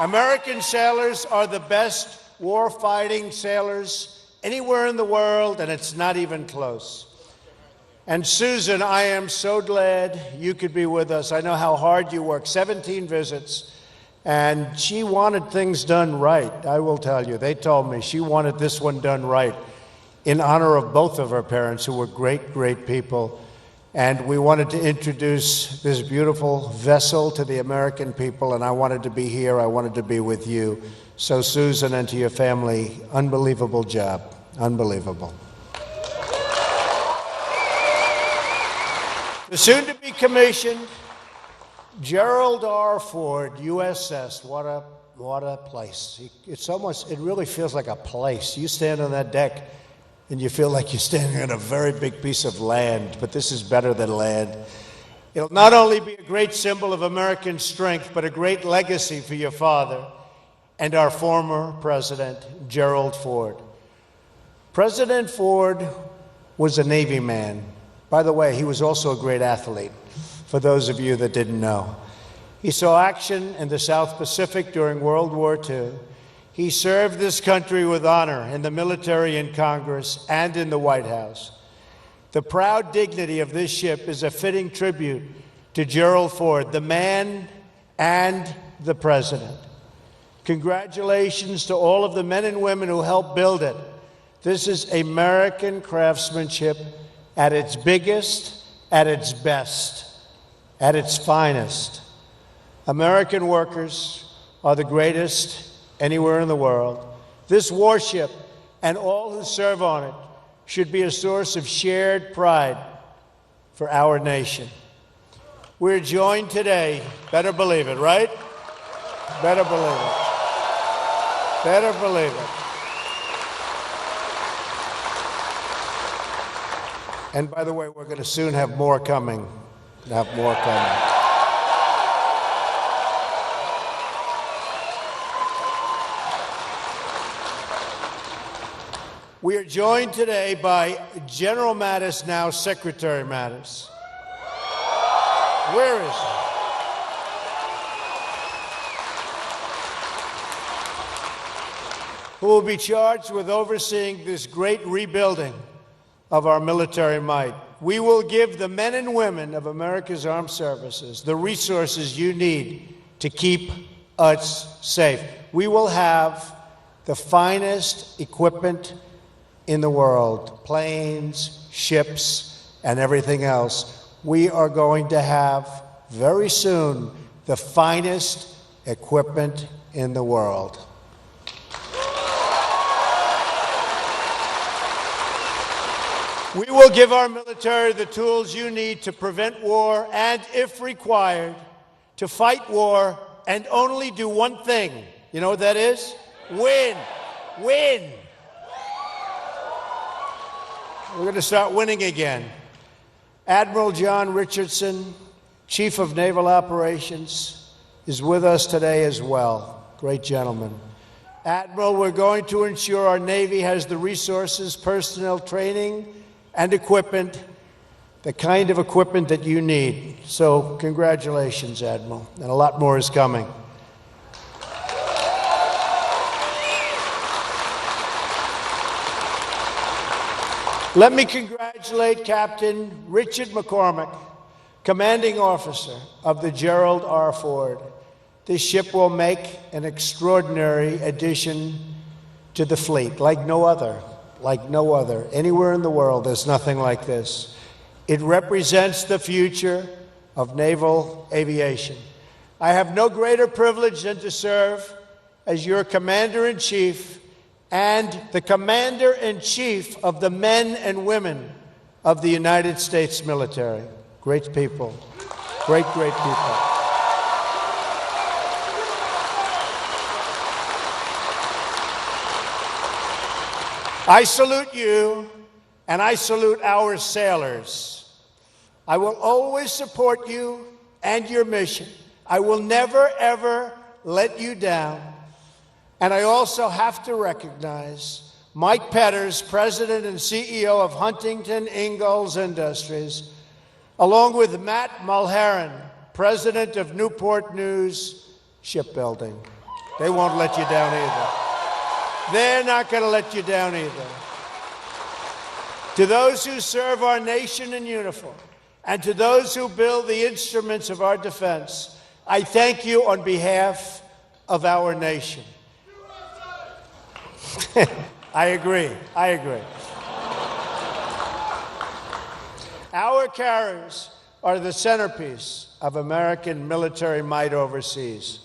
American sailors are the best war-fighting sailors anywhere in the world, and it's not even close. And Susan, I am so glad you could be with us. I know how hard you work, 17 visits, and she wanted things done right, I will tell you. They told me she wanted this one done right in honor of both of her parents, who were great, great people. And we wanted to introduce this beautiful vessel to the American people, and I wanted to be here. I wanted to be with you. So, Susan, and to your family, unbelievable job. Unbelievable. The soon-to-be commissioned Gerald R. Ford, USS. What a place. It really feels like a place. You stand on that deck, and you feel like you're standing on a very big piece of land, but this is better than land. It'll not only be a great symbol of American strength, but a great legacy for your father and our former president, Gerald Ford. President Ford was a Navy man. By the way, he was also a great athlete, for those of you that didn't know. He saw action in the South Pacific during World War II. He served this country with honor in the military, in Congress, and in the White House. The proud dignity of this ship is a fitting tribute to Gerald Ford, the man and the president. Congratulations to all of the men and women who helped build it. This is American craftsmanship at its biggest, at its best, at its finest. American workers are the greatest anywhere in the world. This warship and all who serve on it should be a source of shared pride for our nation. We're joined today, better believe it, right? Better believe it. Better believe it. And by the way, we're going to soon have more coming. We are joined today by General Mattis, now Secretary Mattis. Where is he? Who will be charged with overseeing this great rebuilding of our military might. We will give the men and women of America's armed services the resources you need to keep us safe. We will have the finest equipment in the world, planes, ships, and everything else. We are going to have, very soon, the finest equipment in the world. We will give our military the tools you need to prevent war and, if required, to fight war and only do one thing. You know what that is? Win. Win. We're going to start winning again. Admiral John Richardson, Chief of Naval Operations, is with us today as well. Great gentleman. Admiral, we're going to ensure our Navy has the resources, personnel, training, and equipment, the kind of equipment that you need. So congratulations, Admiral, and a lot more is coming. Let me congratulate Captain Richard McCormick, Commanding Officer of the Gerald R. Ford. This ship will make an extraordinary addition to the fleet, like no other. Anywhere in the world, there's nothing like this. It represents the future of naval aviation. I have no greater privilege than to serve as your Commander-in-Chief and the Commander-in-Chief of the men and women of the United States military. Great people. Great, great people. I salute you, and I salute our sailors. I will always support you and your mission. I will never, ever let you down. And I also have to recognize Mike Petters, President and CEO of Huntington Ingalls Industries, along with Matt Mulheron, President of Newport News Shipbuilding. They won't let you down either. They're not going to let you down either. To those who serve our nation in uniform, and to those who build the instruments of our defense, I thank you on behalf of our nation. I agree. I agree. Our carriers are the centerpiece of American military might overseas.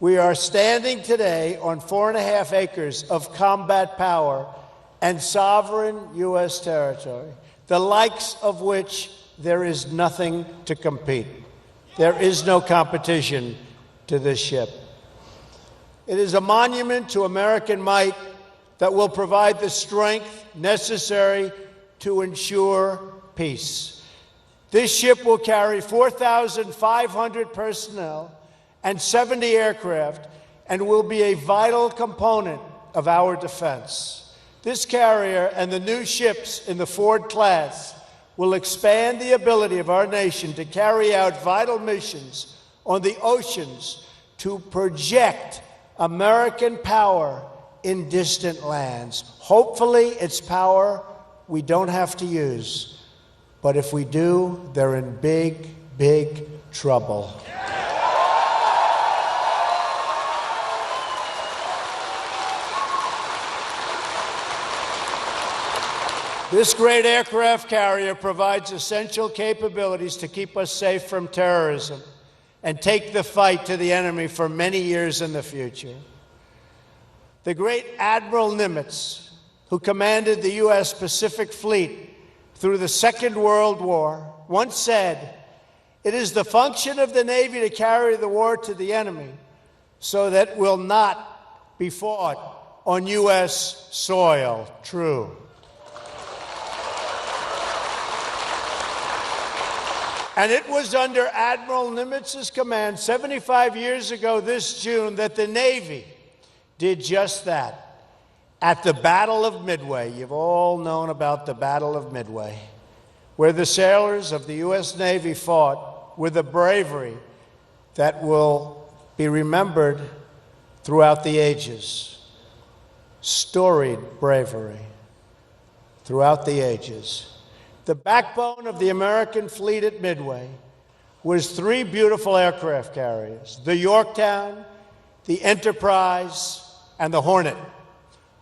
We are standing today on 4.5 acres of combat power and sovereign U.S. territory, the likes of which there is nothing to compete. There is no competition to this ship. It is a monument to American might that will provide the strength necessary to ensure peace. This ship will carry 4,500 personnel and 70 aircraft and will be a vital component of our defense. This carrier and the new ships in the Ford class will expand the ability of our nation to carry out vital missions on the oceans to project American power in distant lands. Hopefully, it's power we don't have to use. But if we do, they're in big, big trouble. This great aircraft carrier provides essential capabilities to keep us safe from terrorism and take the fight to the enemy for many years in the future. The great Admiral Nimitz, who commanded the U.S. Pacific Fleet through the Second World War, once said, "It is the function of the Navy to carry the war to the enemy so that it will not be fought on U.S. soil." True. And it was under Admiral Nimitz's command 75 years ago this June that the Navy did just that. At the Battle of Midway, you've all known about the Battle of Midway, where the sailors of the U.S. Navy fought with a bravery that will be remembered throughout the ages. Storied bravery throughout the ages. The backbone of the American fleet at Midway was 3 beautiful aircraft carriers, the Yorktown, the Enterprise, and the Hornet.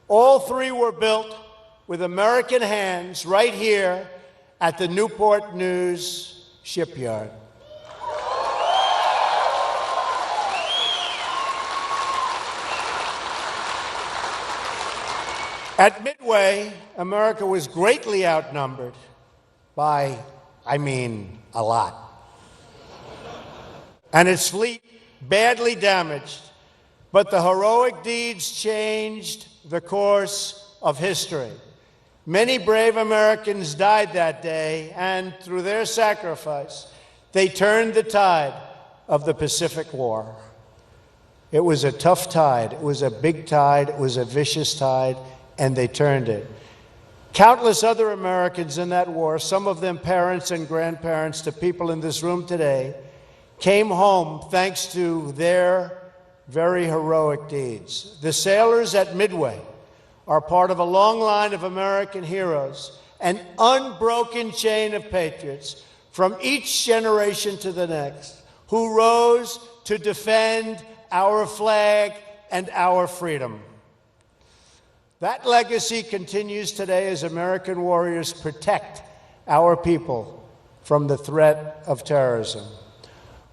All 3 were built with American hands right here at the Newport News shipyard. At Midway, America was greatly outnumbered by, a lot. And its fleet badly damaged, but the heroic deeds changed the course of history. Many brave Americans died that day, and through their sacrifice, they turned the tide of the Pacific War. It was a tough tide. It was a big tide. It was a vicious tide, and they turned it. Countless other Americans in that war, some of them parents and grandparents to people in this room today, came home thanks to their very heroic deeds. The sailors at Midway are part of a long line of American heroes, an unbroken chain of patriots from each generation to the next, who rose to defend our flag and our freedom. That legacy continues today as American warriors protect our people from the threat of terrorism.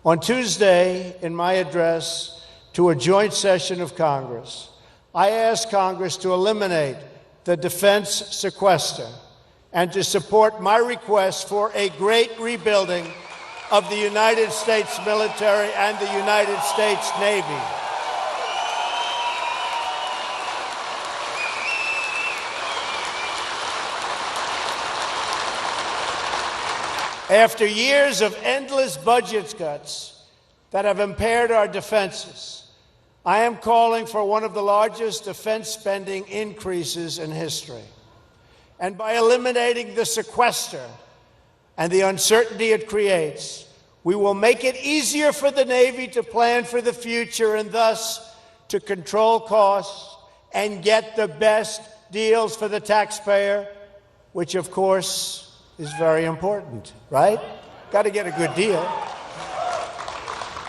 On Tuesday, in my address to a joint session of Congress, I ask Congress to eliminate the defense sequester and to support my request for a great rebuilding of the United States military and the United States Navy. After years of endless budget cuts that have impaired our defenses, I am calling for one of the largest defense spending increases in history. And by eliminating the sequester and the uncertainty it creates, we will make it easier for the Navy to plan for the future and thus to control costs and get the best deals for the taxpayer, which of course is very important, right? Got to get a good deal.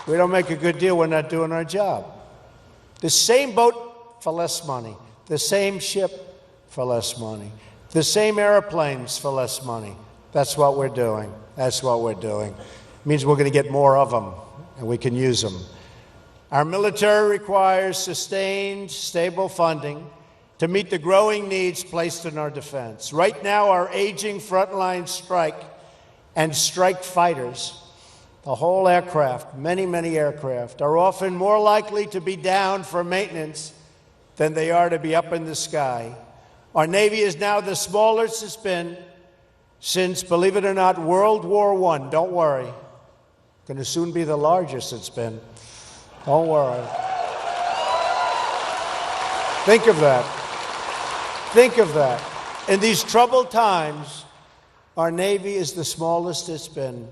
We don't make a good deal, we're not doing our job. The same boat for less money, the same ship for less money, the same airplanes for less money. That's what we're doing. That's what we're doing. It means we're going to get more of them, and we can use them. Our military requires sustained, stable funding to meet the growing needs placed in our defense. Right now, our aging frontline strike and strike fighters, the whole aircraft, many, many aircraft, are often more likely to be down for maintenance than they are to be up in the sky. Our Navy is now the smallest it's been since, believe it or not, World War I. Don't worry. Going to soon be the largest it's been. Don't worry. Think of that. Think of that. In these troubled times, our Navy is the smallest it's been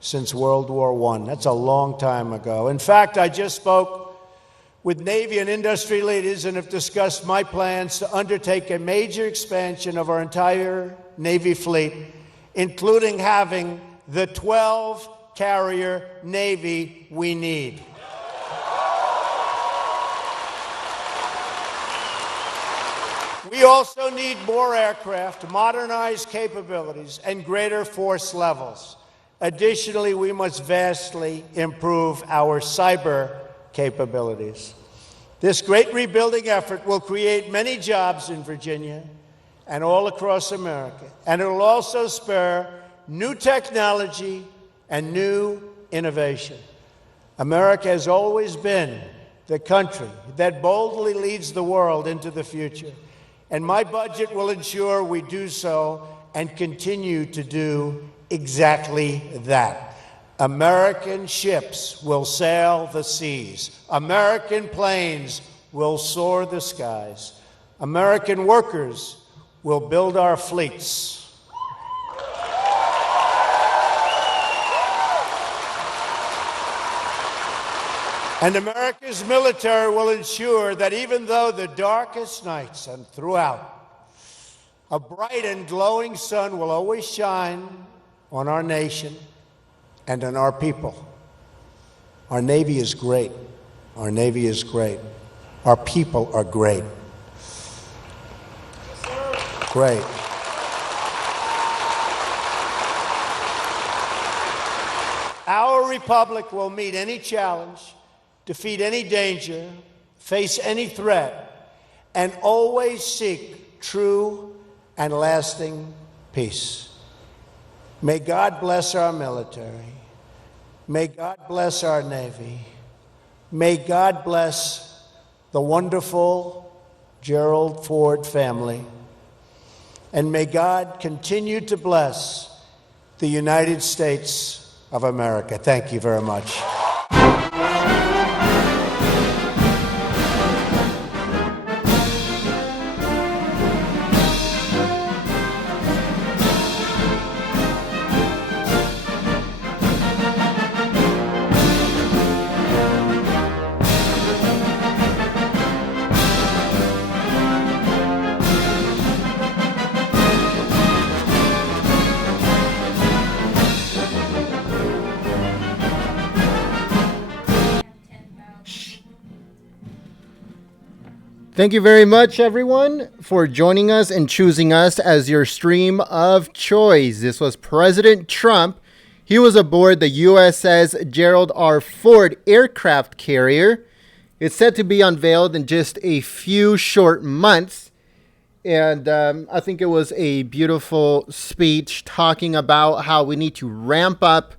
since World War I. That's a long time ago. In fact, I just spoke with Navy and industry leaders and have discussed my plans to undertake a major expansion of our entire Navy fleet, including having the 12-carrier Navy we need. We also need more aircraft, modernized capabilities, and greater force levels. Additionally, we must vastly improve our cyber capabilities. This great rebuilding effort will create many jobs in Virginia and all across America, and it will also spur new technology and new innovation. America has always been the country that boldly leads the world into the future. And my budget will ensure we do so and continue to do exactly that. American ships will sail the seas. American planes will soar the skies. American workers will build our fleets. And America's military will ensure that even though the darkest nights and throughout, a bright and glowing sun will always shine on our nation and on our people. Our Navy is great. Our Navy is great. Our people are great. Great. Our republic will meet any challenge, defeat any danger, face any threat, and always seek true and lasting peace. May God bless our military. May God bless our Navy. May God bless the wonderful Gerald Ford family. And may God continue to bless the United States of America. Thank you very much. Thank you very much, everyone, for joining us and choosing us as your stream of choice. This was President Trump. He was aboard the USS Gerald R. Ford aircraft carrier. It's set to be unveiled in just a few short months. And I think it was a beautiful speech talking about how we need to ramp up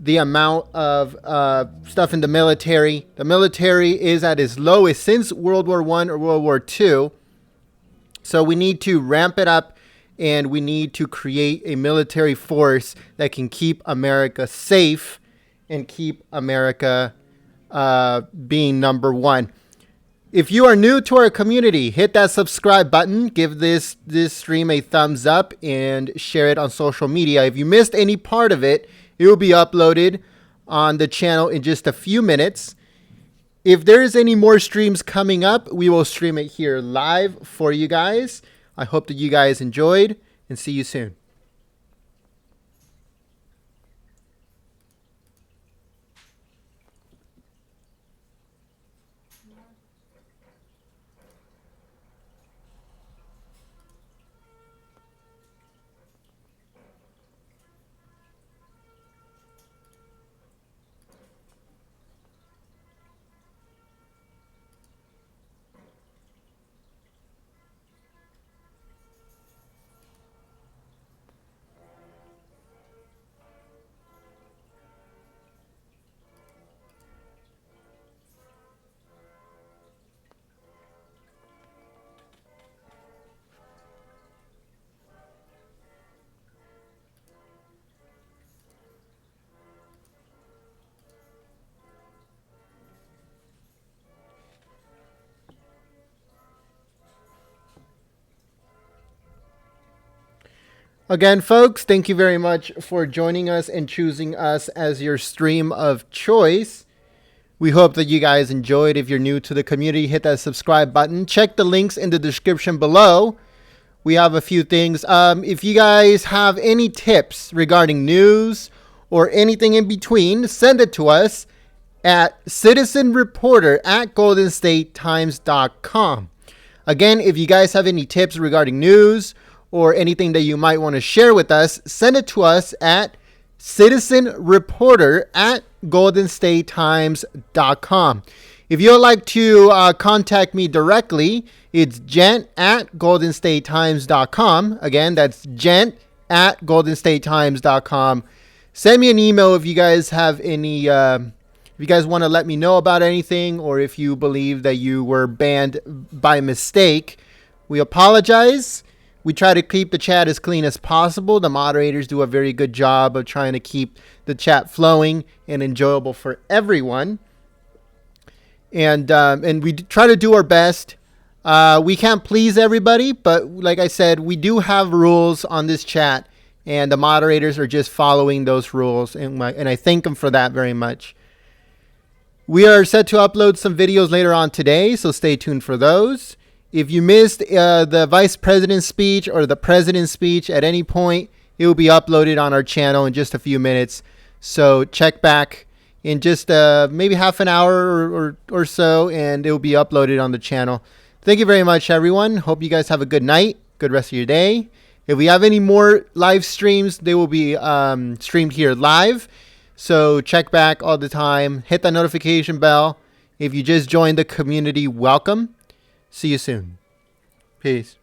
the amount of stuff in the military. The military is at its lowest since World War I or World War II. So we need to ramp it up, and we need to create a military force that can keep America safe and keep America being number one. If you are new to our community, hit that subscribe button, give this stream a thumbs up, and share it on social media. If you missed any part of it, it will be uploaded on the channel in just a few minutes. If there's any more streams coming up, we will stream it here live for you guys. I hope that you guys enjoyed, and see you soon. Again, folks, thank you very much for joining us and choosing us as your stream of choice. We hope that you guys enjoyed. If you're new to the community, hit that subscribe button. Check the links in the description below. We have a few things. If you guys have any tips regarding news or anything in between, send it to us at citizenreporter@goldenstatetimes.com. Again, if you guys have any tips regarding news or anything that you might want to share with us, send it to us at citizenreporter@goldenstatetimes.com. If you'd like to contact me directly, it's gent@goldenstatetimes.com. Again, that's gent@goldenstatetimes.com. Send me an email if you guys have any, if you guys want to let me know about anything, or if you believe that you were banned by mistake. We apologize. We try to keep the chat as clean as possible. The moderators do a very good job of trying to keep the chat flowing and enjoyable for everyone. And we try to do our best. We can't please everybody, but like I said, we do have rules on this chat, and the moderators are just following those rules, and I thank them for that very much. We are set to upload some videos later on today, so stay tuned for those. If you missed the Vice President's speech or the President's speech at any point, it will be uploaded on our channel in just a few minutes. So check back in just maybe half an hour or so, and it will be uploaded on the channel. Thank you very much, everyone. Hope you guys have a good night, good rest of your day. If we have any more live streams, they will be streamed here live. So check back all the time. Hit that notification bell. If you just joined the community, welcome. See you soon. Peace.